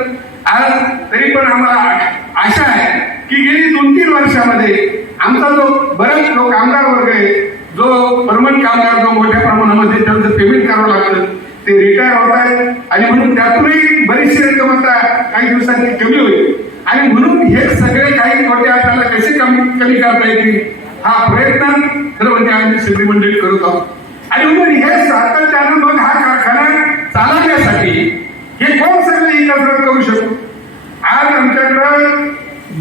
आज तरी पण आम्हाला आशा आहे की गेली 2-3 वर्षामध्ये आमचा जो बरेच लोक कामगार वर्ग आहे, जो परमनंट कामगार जो मोठ्या प्रमाणामध्ये त्यांचं पेमेंट करावं लागतं, ते रिटायर होत आहेत आणि म्हणून त्यातूनही बरीचशी रक्कम आता काही दिवसांनी कमी होईल. आणि म्हणून हे सगळे काही तोटे आपल्याला कसे कमी करता येतील हा प्रयत्न खरं म्हणजे आम्ही सगळी मंडळी करत आहोत. आणि म्हणून हे सातत्यानं मग हा कारखाना चालवण्यासाठी हे कोण सगळे एकत्र करू शकतो. आज आमच्याकडं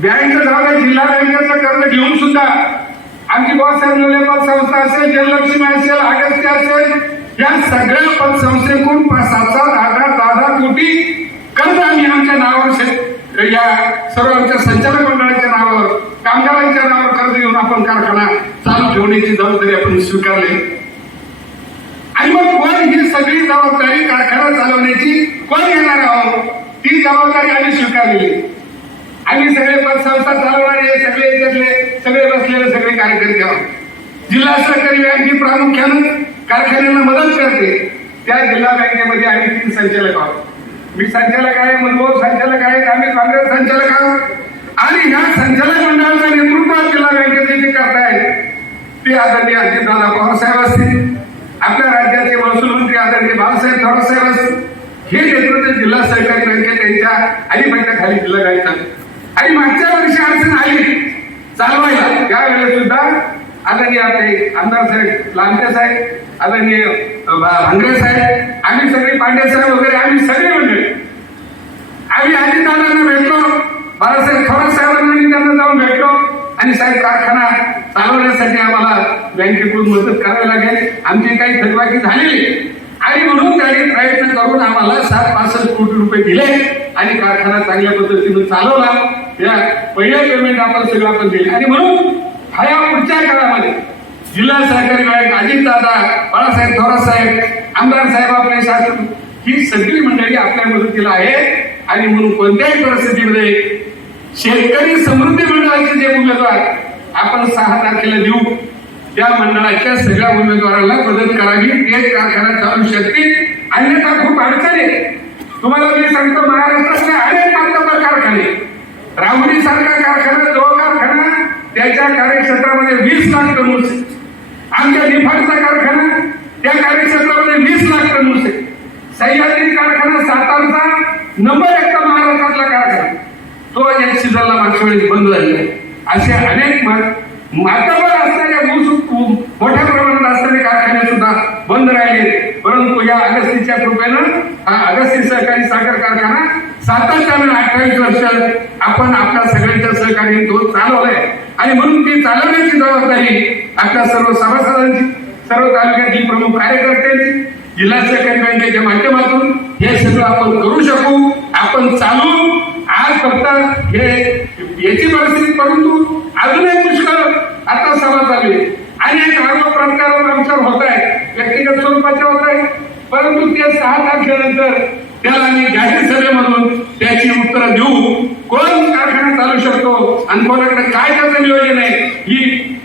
बँक झालं, जिल्हा बँकेचं कर्ज घेऊन सुद्धा आमची बाबासाहेब पतसंस्था असेल, जललक्ष्मी असेल, अगस्ती असेल, या सगळ्या पतसंस्थेकडून 7-10 कोटी कर्ज आम्ही आमच्या नावावर या सर्व आमच्या संचालक मंडळाच्या नावावर, कामगारांच्या नावावर कर्ज घेऊन आपण कारखाना चालू ठेवण्याची जबाबदारी आपण स्वीकारली. आणि मग कोण ही सगळी जबाबदारी कारखाना चालवण्याची कोण घेणार आहोत, ती जबाबदारी आम्ही स्वीकारलेली. आम्ही सगळे पतसंस्था चालवणारे सगळे बसलेले सगळे कार्यकर्ते आहोत. जिल्हा सहकारी बँक ही प्रामुख्यानं कारखान्यांना मदत करते. त्या जिल्हा बँकेमध्ये आम्ही 3 संचालक आहोत. मी संचालक आहे, मनोहर संचालक आहेत, आम्ही काँग्रेस संचालक आहोत. आणि ह्या संचालक मंडळाचं नेतृत्व जिल्हा बँकेचे जे करतायत ते आदरणीय अजितदादा पवार साहेब असतील, आपल्या राज्याचे महसूल मंत्री आदरणीय बाळासाहेब थोरात साहेब असतील, हे नेतृत्व जिल्हा सहकारी बँकेत त्यांच्या आधिपत्याखाली दिलं जायचं. आणि मागच्या वर्षी अडचण आली चालवायला, त्यावेळेस सुद्धा आदरणीय आपले आमदार साहेब लांबे साहेब, आदरणीय भांगरे साहेब, आम्ही सगळे पांडे साहेब वगैरे आम्ही सगळे मंडळी आम्ही अजितदादांना भेटलो, बाळासाहेब थोरात साहेबांना त्यांना जाऊन भेटलो आणि साहेब कारखाना चालवण्यासाठी आम्हाला बँकेकडून मदत करावी लागेल, आमची काही थकबाकी झालेली. आणि म्हणून त्यांनी प्रयत्न करून आम्हाला 65 कोटी रुपये दिले आणि कारखाना चांगल्या पद्धतीने चालवला. या पहिल्या पेमेंट आपण सगळं आपण दिले. आणि म्हणून ह्या पुढच्या काळामध्ये जिल्हा सहकारी बँक, अजितदादा, बाळासाहेब थोरात साहेब, आमदार साहेब, आपले शासन, ही सगळी मंडळी आपल्या मदतीला आहे. आणि म्हणून कोणत्याही परिस्थितीमध्ये शेतकरी समृद्धी मंडळाचे जे उमेदवार आपण 6 तारखेला देऊ, त्या मंडळाच्या सगळ्या उमेदवारांना मदत करावी, तेच कारखाना चालू शकतील. अन्यथा खूप अडचण आहे. तुम्हाला मी सांगतो, महाराष्ट्रातले अनेक मातबर कारखाने, राहुरी सारखा कारखाना, जो कारखाना त्याच्या कार्यक्षेत्रामध्ये 20 लाख टन ऊस आहे. आमच्या निफाडचा कारखाना त्या कार्यक्षेत्रामध्ये 20 लाख टन ऊस आहे. सह्याद्री कारखाना सातारचा नंबर 1 महाराष्ट्रातला कारखाना, तो या सीझनला मागच्या वेळेस बंद झालेला आहे. असे अनेक मातबर असणाऱ्या ऊस मोठ्या प्रमाणात असणारे कारखाने सुद्धा बंद राहिले. परंतु या अगस्तीच्या कृपेनं हा अगस्ती सहकारी साखर कारखाना सातत्यानं 28 वर्ष आपण आपल्या सगळ्यांच्या सहकार्याने तो चालवलाय. आणि म्हणून ती चालवण्याची जबाबदारी आपल्या सर्व सभासदांची, सर्व तालुक्यातील प्रमुख कार्यकर्त्यांची, जिल्हा सहकारी बँकेच्या माध्यमातून हे सगळं आपण करू शकू. आपण चालू आज फक्त हे याची परिस्थिती, परंतु अजूनही पुष्कळ आता सभा चालू आहे. अनेक आरोप प्रत्यारोप आमच्यावर होत आहे, व्यक्तिगत स्वरूपाचे होत आहे. परंतु ते 6 तारखेनंतर त्याला आम्ही जाहीर सभेमधून त्याची उत्तरं देऊ. कोण कारखाना चालू शकतो आणि कोणाकडे काय त्याचं नियोजन आहे, ही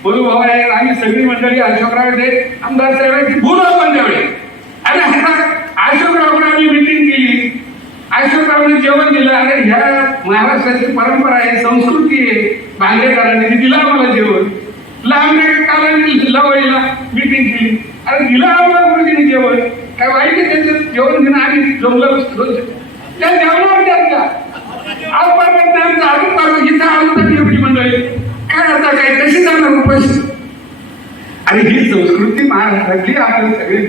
बोलूभाऊ आहे. आम्ही सगळी मंडळी अशोकराव आमदार साहेबांची भूल आपण द्यावे. आणि अशोकरावने आम्ही मिटिंग केली, अशोकरावने जेवण दिलं. अरे ह्या महाराष्ट्राची परंपरा आहे, संस्कृती आहे, बांगलेकरांनी दिलं आम्हाला जेवण. लांबे कालांनी लवळीला मिटिंग केली, अरे दिलं आम्हाला गुरुजीने जेवण. काय वाईट आहे त्याचं जेवण घेणं? आम्ही जमलं त्या जेवणावर त्यांच्या आजपर्यंत आमचं अजून इथं आलो तर एवढी मंडळी काय आता काय कशी जाणार उपाशी? आणि ही संस्कृती महाराष्ट्रातली आपण सगळी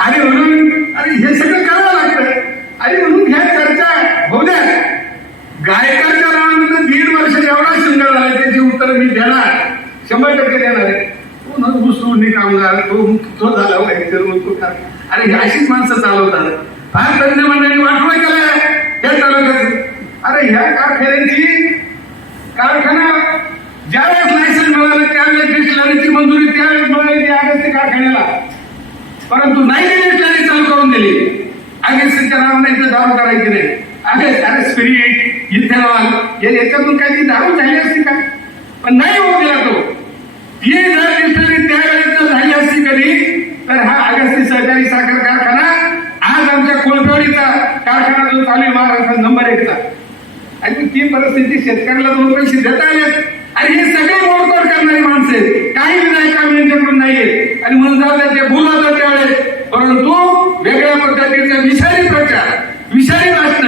आणि म्हणून आणि हे सगळं करावं लागतं. आणि म्हणून ह्या चर्चा होऊ द्या. गायकाच्या नावानंतर 1.5 वर्ष एवढा शंका झाला, त्याची उत्तर मी देणार, 100% देणार आहे. तो कामगार तो झाला व्हायचं. अरे अशीच माणसं चालवतात. फार तज्ञ मंडळी वाटवा केलाय त्या चालवतात. अरे ह्या कारखान्याची कारखाना ज्यावेळेस लायसन्स मिळालं त्यावेळेस डिस्टलरीची मंजुरी त्यावेळेस मिळाली अगस्ती कारखान्याला. परंतु नाही डिस्टलरी चालू करून दिली. अगस्तीच्या नावाने दारू करायची नाही. अरे स्पिरिट, इथेनॉल याच्यातून काही दारू झाली असती का? पण नाही होऊ दिला तो. ही जर डिस्टलरी त्यावेळेस झाली असती कधी, तर हा अगस्ती सहकारी साखर कारखाना आज आमच्या कोळपेवाडीचा कारखाना जो चालू आहे महाराष्ट्रात नंबर 1चा. आणि ती परिस्थिती शेतकऱ्याला 2 पैसे देता आले. आणि हे सगळे मोडतोड करणारी माणसे काही विनायकांकडून यांच्याकडून नाहीये. आणि म्हणून जाऊ द्या, ते भूल होतं त्यावेळेस. परंतु वेगळ्या पद्धतीचा विषारी प्रचार, विषारी भाषण,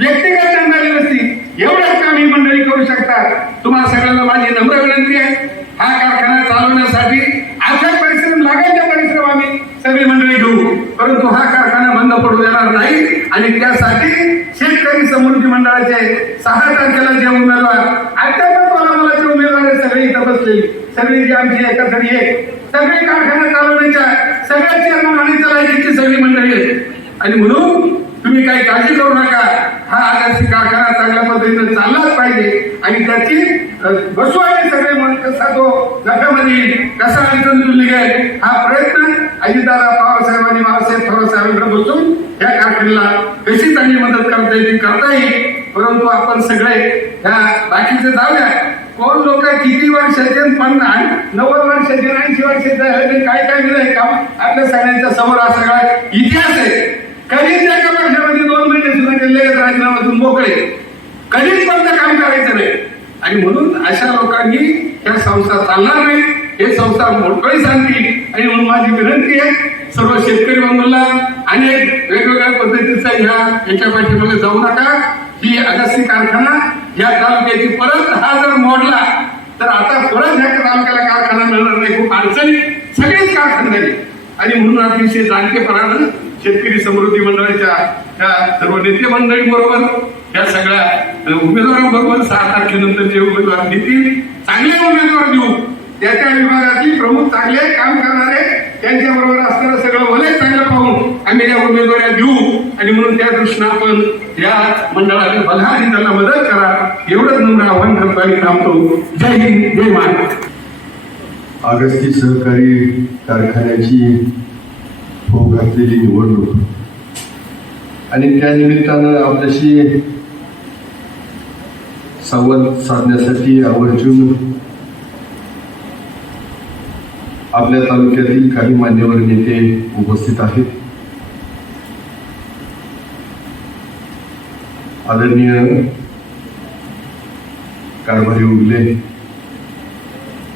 व्यक्तिगत करणारी नसती, एवढंच काम ही मंडळी करू शकतात. तुम्हाला सगळ्यांना माझी नम्र विनंती आहे, हा कारखाना चालवण्यासाठी अथक परिश्रम, लागायचा परिश्रम आम्ही सगळी मंडळी घेऊ. परंतु हा कारखाना बंद पडू देणार नाही. आणि त्यासाठी शेतकरी समृद्धी मंडळाचे 6 तारखेला जे उमेदवार अत्यावश्यक मला जे उमेदवार आहे सगळे इथं बसलेली, सगळी जी आमची एकत्र आहे, सगळे कारखाना चालवण्याच्या सगळ्या चेअरमन आणि लायकीची सगळी मंडळी आहे. आणि म्हणून तुम्ही काही काळजी करू नका. हा अगस्ती कारखाना चांगल्या पद्धतीने चाललाच पाहिजे. आणि त्याची बसवायचे सगळे कसा तो नफ्यामध्ये कसा अडचण निघेल हा प्रयत्न अजितदादा पवारसाहेबांनी बाळासाहेब थोरात बसून या कारखान्याला कशी चांगली मदत करता येईल करता येईल. परंतु आपण सगळे ह्या बाकीचे जाऊया. कोण लोक किती वर्षाचे 50, 90 वर्षाचे, 80 वर्षाचे काय काय दिलंय काम आपल्या सगळ्यांच्या समोर हा सगळा इतिहास आहे. कधीच एका वर्षामध्ये 2 महिने सुद्धा गेले राजीनाम्यातून मोकळे, कधीच बंद काम करायचं नाही. आणि म्हणून अशा लोकांनी या संस्था चालणार नाही, हे संस्था मोकळी सांगतील. आणि म्हणून माझी विनंती आहे सर्व शेतकरी बंधूंना, अनेक वेगवेगळ्या पद्धतीचा याच्या पाठीमागे जाऊ नका. ही अगस्ती कारखाना या तालुक्याची परत हा जर मोडला तर आता परत ह्या तालुक्याला कारखाना मिळणार नाही. खूप अडचणी सगळेच कारखाने झाले. आणि म्हणून अतिशय जाणतेपणानं शेतकरी समृद्धी मंडळाच्या त्या सर्व नेते मंडळी बरोबर, त्या सगळ्या उमेदवारांबरोबर 6 तारखेनंतर जे उमेदवार देतील, चांगले उमेदवार देऊ. त्या त्या विभागातली प्रमुख चांगले काम करणारे त्यांच्याबरोबर असणारं सगळं भले चांगलं पाहून आम्ही या उमेदवाऱ्या देऊ. आणि म्हणून त्या दृष्टीनं आपण या मंडळाला बघा आणि त्यांना मदत करा, एवढंच नम्र आव्हान करतो आणि थांबतो. जय हिंद, जय महाराष्ट्र. अगस्ती सहकारी कारखान्याची होऊ घातलेली निवडणूक आणि त्या निमित्तानं आपल्याशी संवाद साधण्यासाठी आवर्जून आपल्या तालुक्यातील काही मान्यवर नेते उपस्थित आहेत. आदरणीय कारभारी उगले,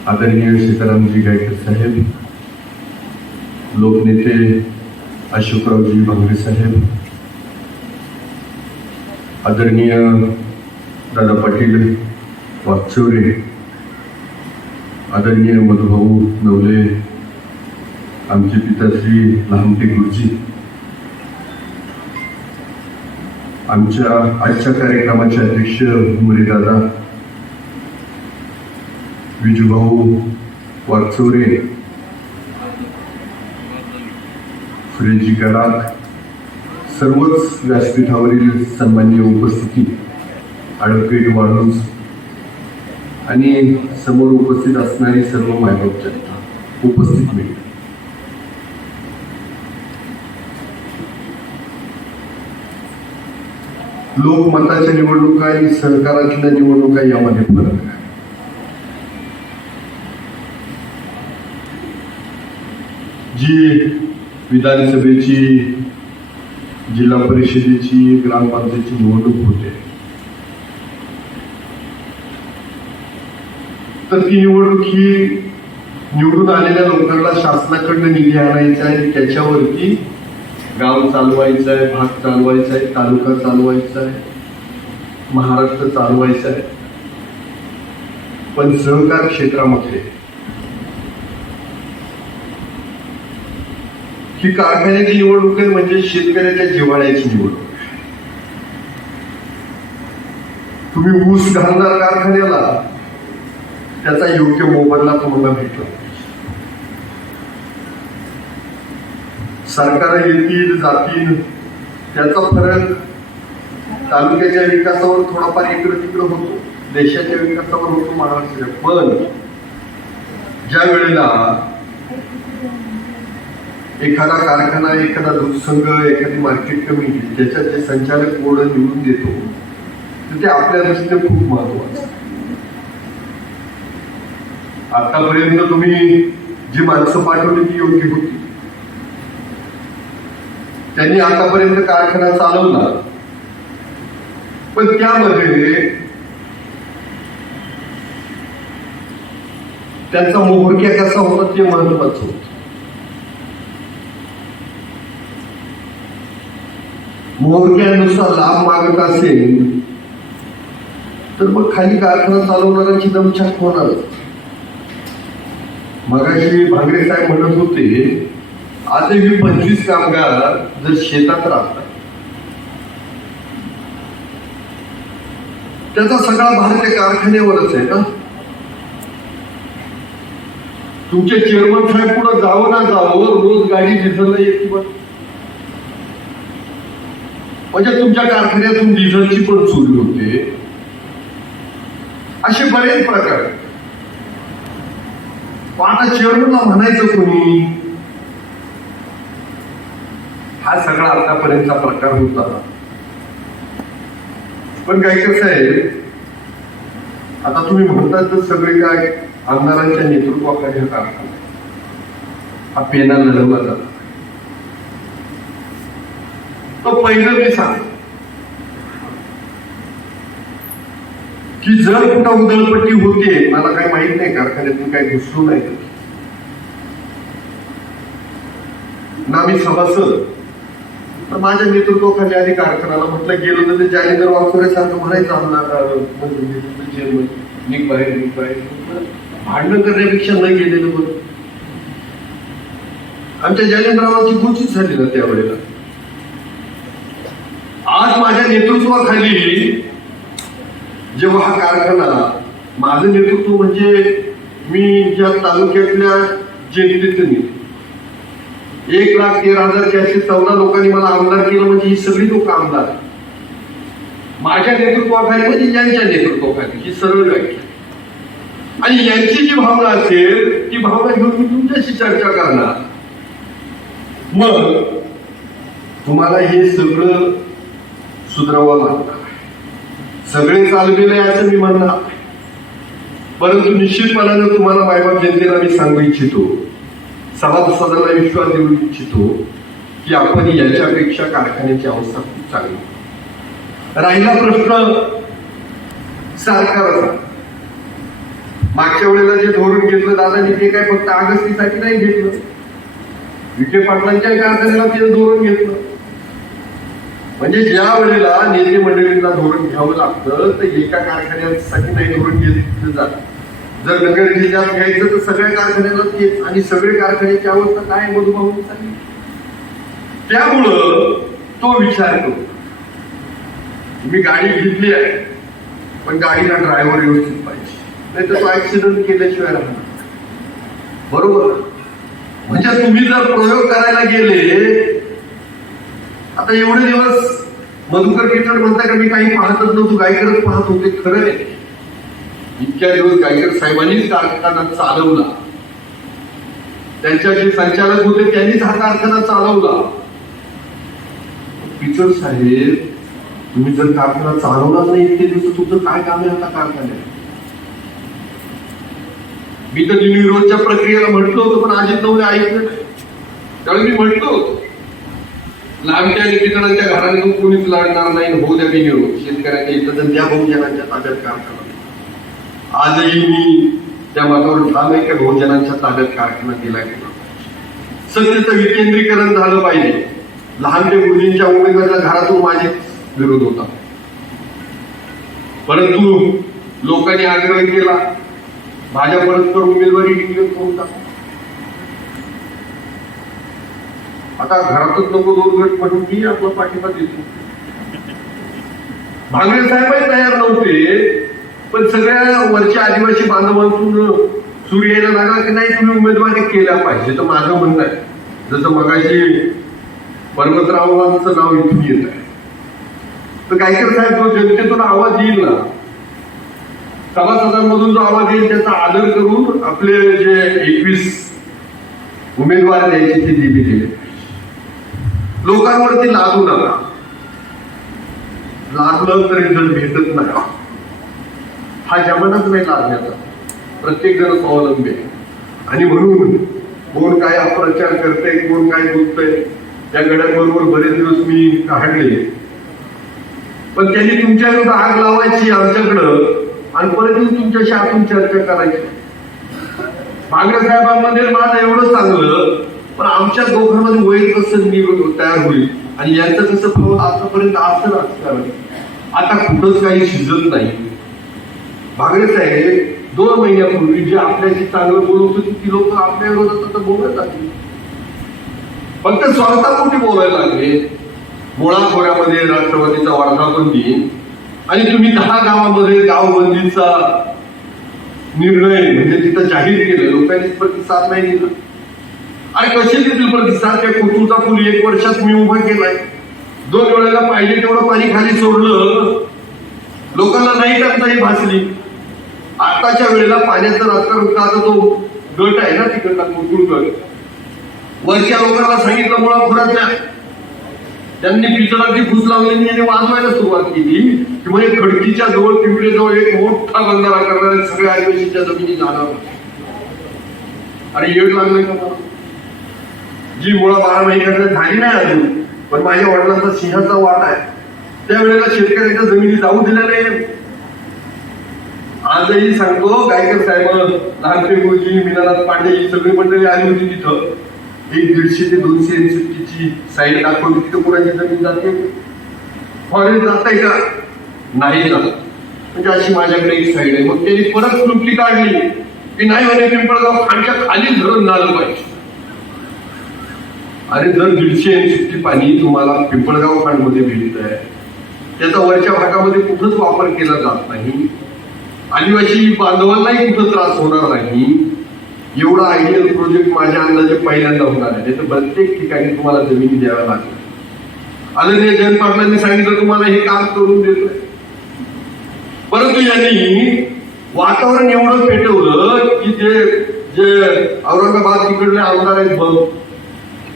आदरणीय सीतारामजी गायकर साहेब, लोकनेते अशोकरावजी भांगरे साहेब, आदरणीय दादा पाटील वागचौरे, आदरणीय मधुभाऊ नवले, आमचे पिताश्री लहामटे गुरुजी, आमच्या आजच्या कार्यक्रमाचे अध्यक्ष उमरे दादा, विजूभाऊ वागचौरे, सुरेशजी गडाख, सर्वच व्यासपीठावरील सन्माननीय उपस्थिती, ॲडव्होकेट वाळूंज आणि समोर उपस्थित असणारी सर्व मायबाप जनता, उपस्थित मिळते. लोकमताच्या निवडणुका आणि सहकारातल्या निवडणुका यामध्ये फरक आहे. जी विधानसभेची, जिल्हा परिषदेची, ग्रामपंचायतीची निवडणूक होते, तर ती निवडणूक ही निवडून आलेल्या लोकांना शासनाकडनं निधी आणायचा आहे, त्याच्यावरती गाव चालवायचं आहे, भाग चालवायचा आहे, तालुका चालवायचा आहे, महाराष्ट्र चालवायचा आहे. पण सहकार क्षेत्रामध्ये ही कारखान्याची निवडणूक आहे, म्हणजे शेतकऱ्याच्या जिव्हाळ्याची निवडणूक. तुम्ही ऊस घालणार कारखान्याला, त्याचा योग्य मोबदला तुम्हाला भेटला. सरकार येतील जातील त्याचा फरक तालुक्याच्या विकासावर थोडाफार इकडं तिकडं होतो, देशाच्या विकासावर होतो महाराष्ट्राच्या. पण ज्या वेळेला एखादा कारखाना, एखादा दूध संघ, एखादी मार्केट कमिटी ज्याच्यात जे संचालक बोर्ड निवडून देतो, तर ते आपल्या दृष्टीने खूप महत्वाचं. आतापर्यंत तुम्ही जी माणसं पाठवली ती योग्य होती, त्यांनी आतापर्यंत कारखाना चालवला, पण त्यामध्ये त्यांचा मोहरक्या कसा होता ते महत्वाचं होतं. मोहरक्यानुसार लाभ मागत असेल तर मग खाली कारखाना चालवणाऱ्याची दमछाक होणारच. मगाशी भांगरे साहेब म्हणत होते, आजही 25 कामगार जर शेतात राहतात, त्याचा सगळा भार त्या कारखान्यावरच आहे ना. तुमचे चेअरमन साहेब पुढे जावं ना जावं, रोज गाडी डिझेलला येते बघ. म्हणजे तुमच्या कारखान्यातून डिझेलची पण चोरी होते. असे बरेच प्रकार. आता चेअरमनला म्हणायचं कोणी? हा सगळा आतापर्यंतचा प्रकार होता. पण गायकर साहेब, आता तुम्ही म्हणतात तर सगळे काय आमदारांच्या नेतृत्वाखाली हा कारखाना, हा पेना लढवला जातो. तो पहिलं मी सांग की जर कुठं उधळपट्टी होते, मला काही माहित नाही, कारखान्यातून काही घुसलो नाही ना मी सभासद, तर माझ्या नेतृत्वाखाली आधी कारखान्याला म्हटलं गेलो तर ते जालिंदर वागचौरेसारखं म्हणायचं आमदार निघ बाहेर निघ बाहेर. भांडण करण्यापेक्षा न गेलेलं बरं. आमच्या जालिंदरावांची गोचीच झाली ना त्यावेळेला. आज माझ्या नेतृत्वाखाली जेव्हा हा कारखाना, माझं नेतृत्व म्हणजे मी ज्या तालुक्यातल्या जनतेचं नेतृत्व, 1,13,414 लोकांनी मला आमदार केलं, म्हणजे ही सगळी लोक आमदार माझ्या नेतृत्वाखाली, म्हणजे यांच्या नेतृत्वाखाली. ही सरळ व्याख्या. आणि यांची जी भावना असेल ती भावना घेऊन मी तुमच्याशी चर्चा करणार. मग तुम्हाला हे सगळं सुधारावं लागणार. सगळे चाललेले असं मी म्हणणार नाही. परंतु निश्चितपणानं तुम्हाला मायबाप जनतेला मी सांगू इच्छितो, सभासदांना विश्वास देऊ इच्छितो की आपण याच्यापेक्षा कारखान्याची अवस्था खूप चांगली. राहिला प्रश्न सरकारचा. मागच्या वेळेला जे धोरण घेतलं दादानी ते काय फक्त आगस्तीसाठी नाही घेतलं, विखे पाटलांच्या कारखान्याला ते धोरण घेतलं. म्हणजे ज्या वेळेला नेते मंडळींना धोरण घ्यावं लागतं तर एका कारखान्यासाठी नाही धोरण घेतलं जात. जर नगर जिल्ह्यात घ्यायचं तर सगळ्या कारखान्याला तेच, आणि सगळे कारखान्याची अवस्था काय मधुभाऊंनी सांगितली. त्यामुळं तो विचार करतो. मी गाडी घेतली आहे पण गाडीला ड्रायव्हर व्यवस्थित पाहिजे, नाही तर तो ऍक्सिडेंट केल्याशिवाय राहणार. बरोबर. म्हणजे तुम्ही जर प्रयोग करायला गेले, आता एवढे दिवस मधुकर केतकर म्हणता का मी काही पाहतच नव्हतो, गायकरच पाहत होते. खरं आहे, इतक्या दिवस गायकर साहेबांनीच कारखाना चालवला. त्यांच्या जे संचालक होते त्यांनीच हा कारखाना चालवला. पिचर साहेब, तुम्ही जर कारखाना चालवणार नाही इतके दिवस, तुमचं काय काम आहे आता कारखान्यात? मी तर विरोधच्या प्रक्रियेला म्हटलं होतं पण अजित नवले ऐकलं नाही. त्यावेळी मी म्हटलं होतं लांबच्या नितीकरांच्या घरातून कोणीच लढणार नाही, होऊ द्या विरोध. शेतकऱ्यांच्या इथं त्या बहुजनांच्या ताब्यात कारखाना. आजही मी त्या मतावर ठाम आहे की बहुजनांच्या ताब्यात कारखाना दिला गेला. सत्तेचं विकेंद्रीकरण झालं पाहिजे. लहान ते मुलींच्या उमेदवाराच्या घरातून माझे विरोध होता, परंतु लोकांनी आग्रह केला, माझ्या परस्पर उमेदवारी डिक्लेअर करून टाका. आता घरातच नको दोन गट म्हणून मी आपला पाठिंबा देतो. भांगरे साहेबही तयार नव्हते, पण सगळ्या वरच्या आदिवासी बांधवांतून सूर यायला लागला की नाही तुम्ही उमेदवारी केल्या पाहिजे. तर माझं म्हणणं आहे, जसं मगाशी पर्वतरावांचं नाव इथून येत आहे, तर गायकर साहेब जो जनतेतून आवाज येईल ना, सभासदांमधून जो आवाज येईल त्याचा आदर करून आपले जे 21 उमेदवार द्यायचे ते दिले गेले. लोकांवरती लादू नका. लादलं तर रिझल्ट भेटत नाही. हा जमानाच नाही लादण्याचा. प्रत्येक जण स्वावलंबी आहे. आणि म्हणून कोण काय अपप्रचार करतंय, कोण काय बोलतंय, त्या गड्यांबरोबर बरेच दिवस मी काढले, पण त्यांनी तुमच्या विरुद्ध आग लावायची आमच्याकडं आणि परत येऊन तुमच्याशी आपण चर्चा करायची. भांगरे साहेबांमध्ये माझं एवढं चांगलं, पण आमच्या दोघांमध्ये वैर कसं तयार होईल आणि यांचं कसं फळ आतापर्यंत असं राजकारण आता कुठंच काही शिजत नाही. भांगरे साहेब 2 महिन्यापूर्वी जे आपल्याशी चांगलं बोलत होती ती लोक आपल्या विरोधात आता बोलत आहेत. फक्त स्वार्थापोटी बोलायला लागले. मुळाखोऱ्यामध्ये राष्ट्रवादीचा वर्धापन दिन आणि तुम्ही 10 गावामध्ये गावबंदीचा निर्णय म्हणजे तिथं जाहीर केलं, लोकांनी प्रतिसाद नाही दिला. आणि कसे देतील प्रतिसाद? त्या कोथरूडचा पूल 1 वर्षात मी उभा केलाय. 2 वेळेला पाहिजे तेवढं पाणी खाली सोडलं, लोकांना नाही टंचाई भासली. आताच्या वेळेला पाण्याचं राजकारण होता. तो गट आहे ना तिकडचा कोथरूड गट, वरच्या लोकांना सांगितलं मुळाखोऱ्यातल्या, त्यांनी पिचडाची फूस लावली आणि वाजवायला सुरुवात केली की म्हणजे खडकीच्या जवळ पिंपळेजवळ एक मोठा बंधारा करणाऱ्या सगळ्या आदिवासीच्या जमिनी जाणार. आणि येड लागलंय का मला? जी मुळा 12 महिन्याकडे झाली नाही अजून, पण माझ्या वडिलांचा सिंहाचा वाट आहे. त्यावेळेला शेतकऱ्यांच्या जमिनी जाऊ दिल्या नाही. आजही सांगतो, गायकर साहेब, लहानपे गुरुजी, मीनानाथ पांडे ही सगळी मंडळी आली होती तिथं. 150 ते 200 MCFची साईड दाखवली. तिथं कोणाची जमीन जाते? फॉरेस्ट जात आहे का? नाही जात. म्हणजे अशी माझ्याकडे एक साईड आहे. मग त्यांनी परत क्लुप्ली काढली की नाही म्हणे पिंपळगाव खांडच्या खाली धरण झालं पाहिजे. अरे जर 150 MCFची पाणी तुम्हाला पिंपळगाव खांडमध्ये भेटत आहे, त्याचा वरच्या भागामध्ये कुठंच वापर केला जात नाही, आदिवासी बांधवांनाही कुठं त्रास होणार नाही, एवढा आयडियल प्रोजेक्ट माझ्या अंदाजे पहिल्यांदा होणार आहे. तर प्रत्येक ठिकाणी तुम्हाला जमिनी द्याव्या लागतात. आदरणीय जयंत पाटलांनी सांगितलं तुम्हाला हे काम करून देतोय, परंतु यांनी वातावरण एवढं पेटवलं की जे औरंगाबाद तिकडले आमदार आहेत बघ,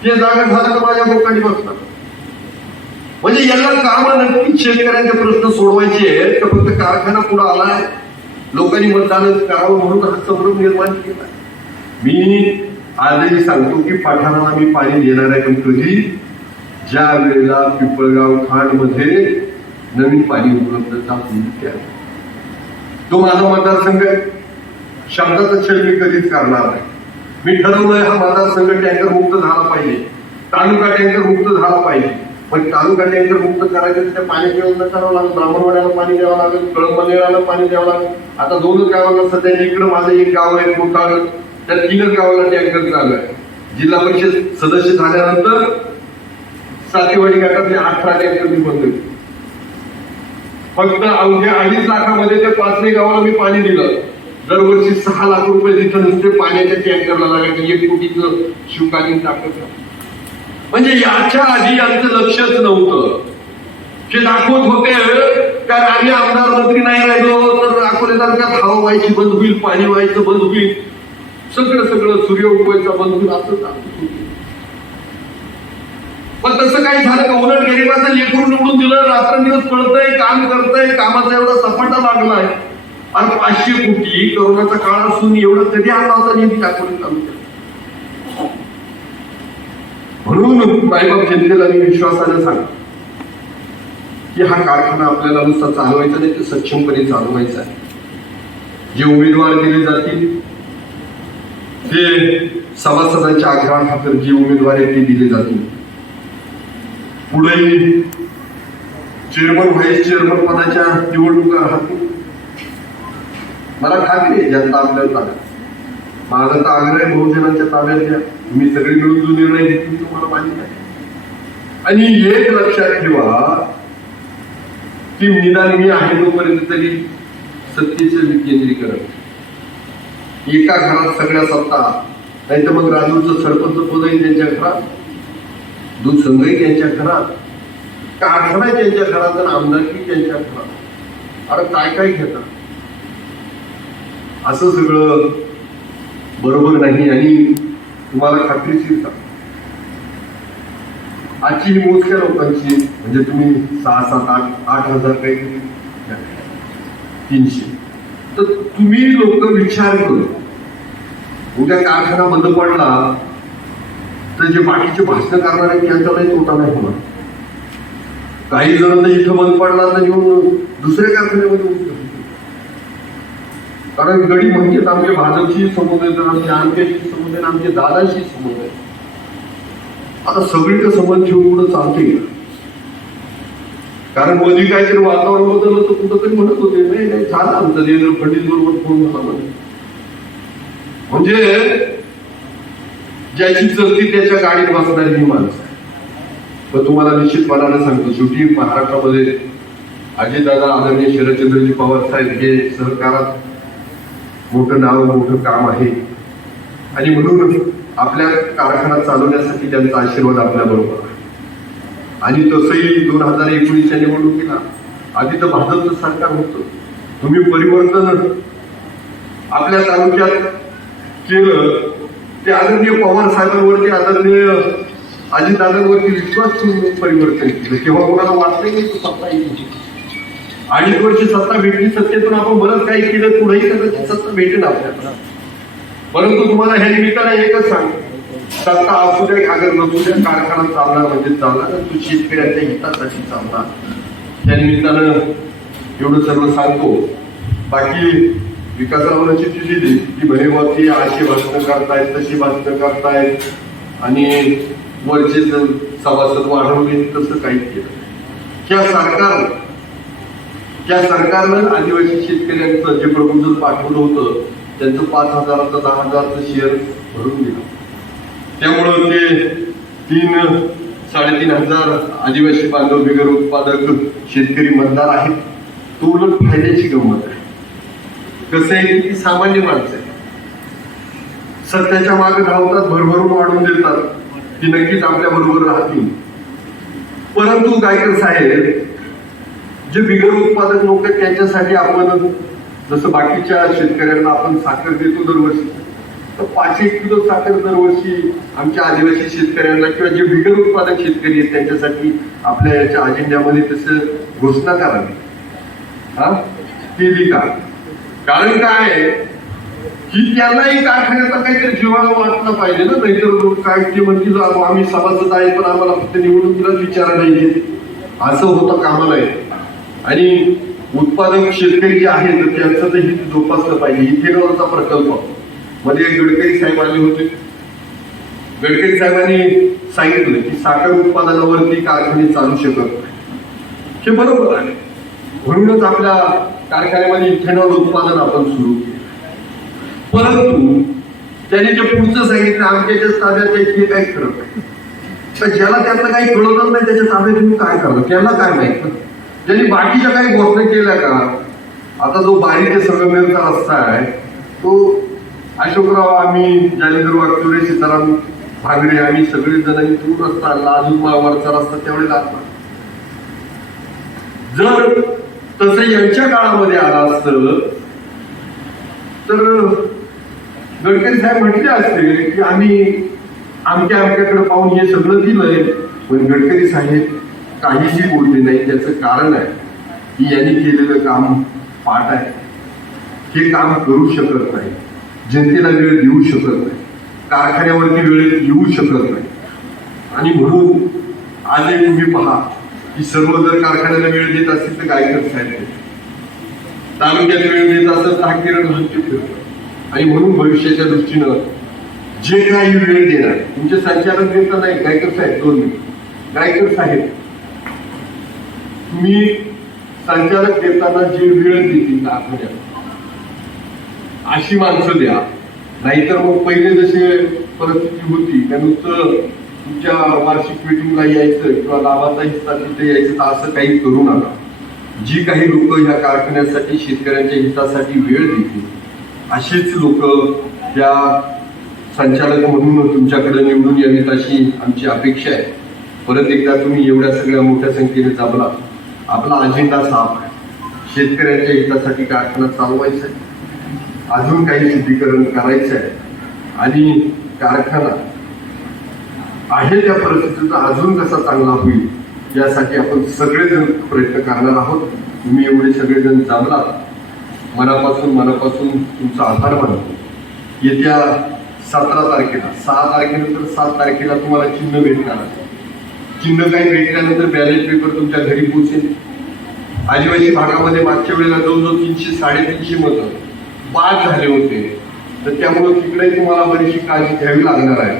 ते जागा झालं तर माझ्या लोकांनी बसतात. म्हणजे याला काम नक्कीच शेतकऱ्यांचे प्रश्न सोडवायचे आहेत का फक्त कारखाना पुढे आलाय लोकांनी मतदान करावं म्हणून हा संभ्रम निर्माण केला. मी आजही सांगतो की पठाणाला मी पाणी देणार आहे, पण कधी ज्या वेळेला पिंपळगाव खांड मध्ये नवीन पाणी उपलब्धता होईल त्या तो माझा मतदारसंघ आहे. शब्दाचा छळ मी कधीच करणार नाही. मी ठरवलंय हा मतदारसंघ टँकर मुक्त झाला पाहिजे, तालुका टँकर मुक्त झाला पाहिजे. पण तालुका टँकर मुक्त करायचं त्या पाण्याची व्यवस्था करावं लागेल. ब्राह्मणवाड्याला पाणी द्यावं लागेल, कळंबनेराला पाणी द्यावं लागेल. आता 2च गावांना सध्या इकडं माझं एक गाव आहे मोठा, त्या 3च गावाला टँकर चालू आहे. जिल्हा परिषद सदस्य झाल्यानंतर सातेवाडी गटातले 18 टँकर मी बंद केले. फक्त अवघ्या 2.5 लाखामध्ये त्या 5 गावाला मी पाणी दिलं. दरवर्षी 6 लाख रुपये तिथं नुसते पाण्याच्या टँकरला लागायचे. 1 कोटीचं शिवकालीन टाकत. म्हणजे याच्या आधी यांचं लक्षच नव्हतं. जे दाखवत होते कारण आम्ही आमदार मंत्री नाही राहिलो तर अकोले तालुक्यात हवा व्हायची बंद होईल, पाणी व्हायचं बंद होईल, सगळं सूर्य उगवायचा बंद होईल असं दाखवत होते. पण तसं काही झालं का? उलट गरिबाचं लेकरून निवडून दिलं, रात्रंदिवस पळतंय, काम करतंय, कामाचा एवढा सपाटा लागलाय. आणि 500 कोटी करोनाचा काळ असून एवढं कधी आणला होता निधी अकोले तालुक्यात. म्हणून मायबाप जनतेला मी विश्वासाने सांगतो की हा कारखाना आपल्याला नुसता चालवायचा नाही, तर सक्षमपणे चालवायचा आहे. जे उमेदवार दिले जातील ते सभासदांच्या आग्रहाखातर जे उमेदवार आहेत ते दिले जातील. पुढे चेअरमन व्हाईस चेअरमन पदाच्या निवडणुका राहतील. मला खात्री आहे जनता आपल्याला ताब्यात. माझा तर आग्रह आहे बहुजनांच्या ताब्यात द्या. मी सगळे मिळून जो निर्णय घेतील तुम्हाला माहिती आहे. आणि एक लक्षात ठेवा की निदान मी आहे तोपर्यंत तरी सत्तेचं विकेंद्रीकरण. एका घरात सगळ्या सत्ता, नाही तर मग राजूरचं सरपंच पदही त्यांच्या घरात, दूध संघही त्यांच्या घरात, कारखाना त्यांच्या घरात आणि आमदारकी त्यांच्या घरात. अरे काय काय घेतात? असं सगळं बरोबर नाही. आणि तुम्हाला खात्रीशीर सांगतो आजची ही मोजक्या लोकांची म्हणजे तुम्ही 6, 7, 8 हजार काही 300 तर तुम्ही लोक विचार करू उद्या कारखाना बंद पडला तर जे बाकीचे भाषण करणार आहे त्यांचा काही तोटा नाही होणार. काही जण तर इथं बंद पडला तर येऊन दुसऱ्या कारखान्यामध्ये उतरतील. कारण गडी म्हणजेच आमच्या भाजपशी संबंध आहेत, आमच्या आमच्याशी संबंध आहे, आमच्या दादाशी संबंध आहे. आता सगळीकडे संबंध ठेवून पुढे चालते. कारण मोदी काहीतरी वातावरण बदललं तर कुठं तरी म्हणत होते नाही नाही झालं आमचं देवेंद्र फडणवीस बरोबर फोन झाला म्हणजे ज्याची चलती त्याच्या गाडीत बसणारी ही माणसं. पण तुम्हाला निश्चितपणाने सांगतो शेवटी महाराष्ट्रामध्ये अजितदादा आदरणीय शरदचंद्रजी पवार साहेब हे सहकारात मोठं नाव मोठं काम आहे. आणि म्हणून आपल्या कारखाना चालवण्यासाठी त्यांचा आशीर्वाद आपल्या बरोबर आहे. आणि तसंही 2019च्या निवडणुकीला आधी तर भाजपचं सरकार होतं. तुम्ही परिवर्तन आपल्या तालुक्यात केलं ते आदरणीय पवार साहेबांवरती आदरणीय अजितदादांवरती विश्वास ठेवून परिवर्तन केलं. तेव्हा कोणाला वाटलं नाही तो सत्ता येईल. 2.5 वर्ष सत्ता भेटली, सत्तेतून आपण बरंच काही केलं, पुढेही कदाचित सत्ता भेटेल आपल्याला. परंतु तुम्हाला ह्या निमित्तानं एकच सांग, सत्ता असू द्या कागद नसू द्या कारखाना चालणार म्हणजे चालणार, तो शेतकऱ्यांच्या हितासाठी चालणार. त्या निमित्तानं एवढं सर्व सांगतो. बाकी विकासरावांची चिठ्ठी दिली की म्हणे वरती अशी भाषणं करतायत तशी भाषणं करतायत आणि वरचे सभासद वाढवले, तसं काही केलं. त्या सरकारनं आदिवासी शेतकऱ्यांचं जे प्रपोजल पाठवलं होतं त्यांचं 5,000चं 10,000चं शेअर भरून दिलं. त्यामुळं ते 3-3.5 हजार आदिवासी बांधव बिगर उत्पादक शेतकरी मतदार आहेत. तो उलट फायद्याची गंमत आहे. कसं आहे की सामान्य माणसं आहे, सत्याच्या मागे धावतात, भरभरून वाढवून देतात की नक्कीच आपल्या बरोबर राहतील. परंतु गायकर साहेब जे बिगर उत्पादक लोक आहेत त्यांच्यासाठी आपण जसं बाकीच्या शेतकऱ्यांना आपण साखर देतो दरवर्षी तर 500 किलो साखर दरवर्षी आमच्या आदिवासी शेतकऱ्यांना किंवा जे बिगर उत्पादक शेतकरी आहेत त्यांच्यासाठी आपल्या याच्या अजेंड्यामध्ये तसं घोषणा करावी. हा केली का? कारण काय आहे की त्यांनाही कारखान्याचा काहीतरी जीवाला वाटलं पाहिजे ना. नाहीतर काय ते म्हणतील आम्ही सभासद आहे पण आम्हाला फक्त निवडणुकीलाच विचारा नाही असं होतं कामा नये. आणि उत्पादक शेतकरी जे आहेत त्यांचं तर हित जोपासलं पाहिजे. इथेनॉलचा प्रकल्प मध्ये गडकरी साहेब आले होते. गडकरी साहेबांनी सांगितलं की साखर उत्पादनावरती कारखाने चालू शकत नाही. हे बरोबर आहे. म्हणूनच आपल्या कारखान्यामध्ये इथेनॉल उत्पादन आपण सुरू केलं. परंतु त्यांनी जे पुढचं सांगितलं आमच्या ताब्यात हे काय खरं नाही. तर ज्याला त्यातलं काही कळतच नाही त्याच्या ताब्यात तुम्ही काय करणार त्याला काय माहित. ज्यांनी बाकीच्या काही घोषणा केल्या का आता जो बारीक ते संगमेरचा रस्ता आहे तो अशोकराव आम्ही जालिंदर वागचौरे सीताराम भांगरे आम्ही सगळे जणांनी तो रस्ता आणला. अजून वरचा रस्ता त्यावेळेला लागला. जर तसं यांच्या काळामध्ये आला असतं तर गडकरी साहेब म्हटले असते की आम्ही आमच्याकडे पाहून हे सगळं दिलंय. पण गडकरी साहेब काहीही बोलले नाही. त्याचं कारण आहे की यांनी केलेलं काम पाठ आहे. हे काम करू शकत नाही. जनतेला वेळ देऊ शकत नाही. कारखान्यावरती वेळ येऊ शकत नाही. आणि म्हणून आज तुम्ही पहा की सर्व जर कारखान्याला वेळ देत असतील तर गायकर साहेब तालुक्यात वेळ देत असेल तर हा किरण लहानचे फिरतो. आणि म्हणून भविष्याच्या दृष्टीनं जे काही वेळ देणार तुमचे संचालक देता नाही गायकर साहेब 2 मिनिट. गायकर साहेब तुम्ही संचालक देताना जे वेळ देतील कारखान्यात अशी माणसं द्या. नाहीतर मग पहिले जसे परिस्थिती होती त्या नुसतं तुमच्या वार्षिक मीटिंगला यायचं किंवा लाभाचा हिस्सा तिथे यायचं तर असं काही करू नका. जी काही लोक ह्या कारखान्यासाठी शेतकऱ्यांच्या हितासाठी वेळ देतील अशीच लोक त्या संचालक म्हणून तुमच्याकडे निवडून यावीत अशी आमची अपेक्षा आहे. परत एकदा तुम्ही एवढ्या सगळ्या मोठ्या संख्येने जमला. आपला अजेंडा साफ आहे. शेतकऱ्यांच्या हितासाठी कारखाना चालवायचा आहे. अजून काही शुद्धीकरण करायचं आहे. आणि कारखाना आहे त्या परिस्थितीचा अजून कसा चांगला होईल यासाठी आपण सगळेजण प्रयत्न करणार आहोत. तुम्ही एवढे सगळेजण जमला मनापासून तुमचा आभार मानतो. येत्या 17 तारखेला 6 तारखेनंतर 7 तारखेला तुम्हाला चिन्ह भेटणार आहे. चिन्ह काही भेटल्यानंतर बॅलेट पेपर तुमच्या घरी पोहोचेल. आदिवासी भागामध्ये मागच्या वेळेला जवळजवळ 300-350 मतं बाद झाले होते. तर त्यामुळे तिकडे तुम्हाला बरीचशी काळजी घ्यावी लागणार आहे.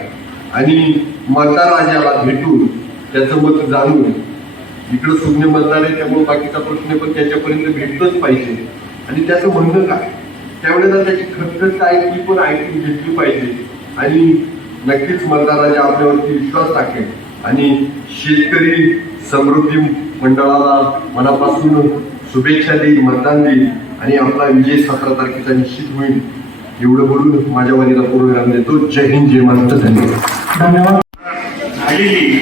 आणि मतदार राजाला भेटून त्याचं मत जाणून इकडं शून्य मतदार आहे त्यामुळे बाकीचा प्रश्न पण त्याच्यापर्यंत भेटलंच पाहिजे. आणि त्याचं म्हणणं काय त्यावेळेला त्याची खतखत काय ती पण ऐकून घेतली पाहिजे. आणि नक्कीच मतदार राजा आपल्यावरती विश्वास टाकेल आणि शेतकरी समृद्धी मंडळाला मनापासून शुभेच्छा देईल मतदान देईल आणि आपला विजय 17 तारखेचा निश्चित होईल. एवढं बोलून माझ्या वाणीला पूर्णविराम देतो. जय हिंद जय महाराष्ट्र. धन्यवाद. झालेली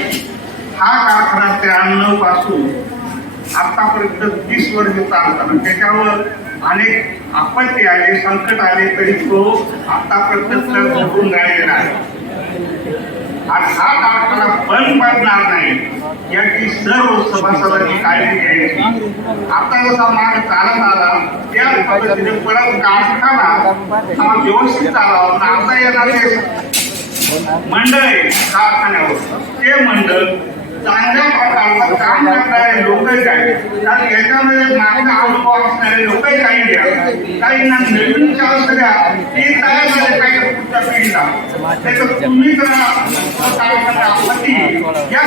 हा कारखाना 93 पासून आतापर्यंत 30 वर्ष चालताना त्याच्यावर अनेक आपत्ती आले संकट आले तरी तो आतापर्यंत झोपून राहिलेला आहे. आणि हा कारखाना बंद पडणार नाही याची सर्व सभासदांनी काळजी घ्यायची. आता जसा मार्ग चालत आला त्या पद्धतीने परत कारखाना हा व्यवस्थित चालावा. आता येणारे मंडळ आहे कारखान्यावर ते मंडळ चांगल्या प्रकारचं काम करणारे लोकही आहेत. कारण याच्यामध्ये मागचा अनुभव असणारे लोकही काही द्या काहींना नवीन चान्स द्या ते तयार झाले पाहिजे पुढच्या पिढीला. त्याचं तुम्ही जर कारखाना या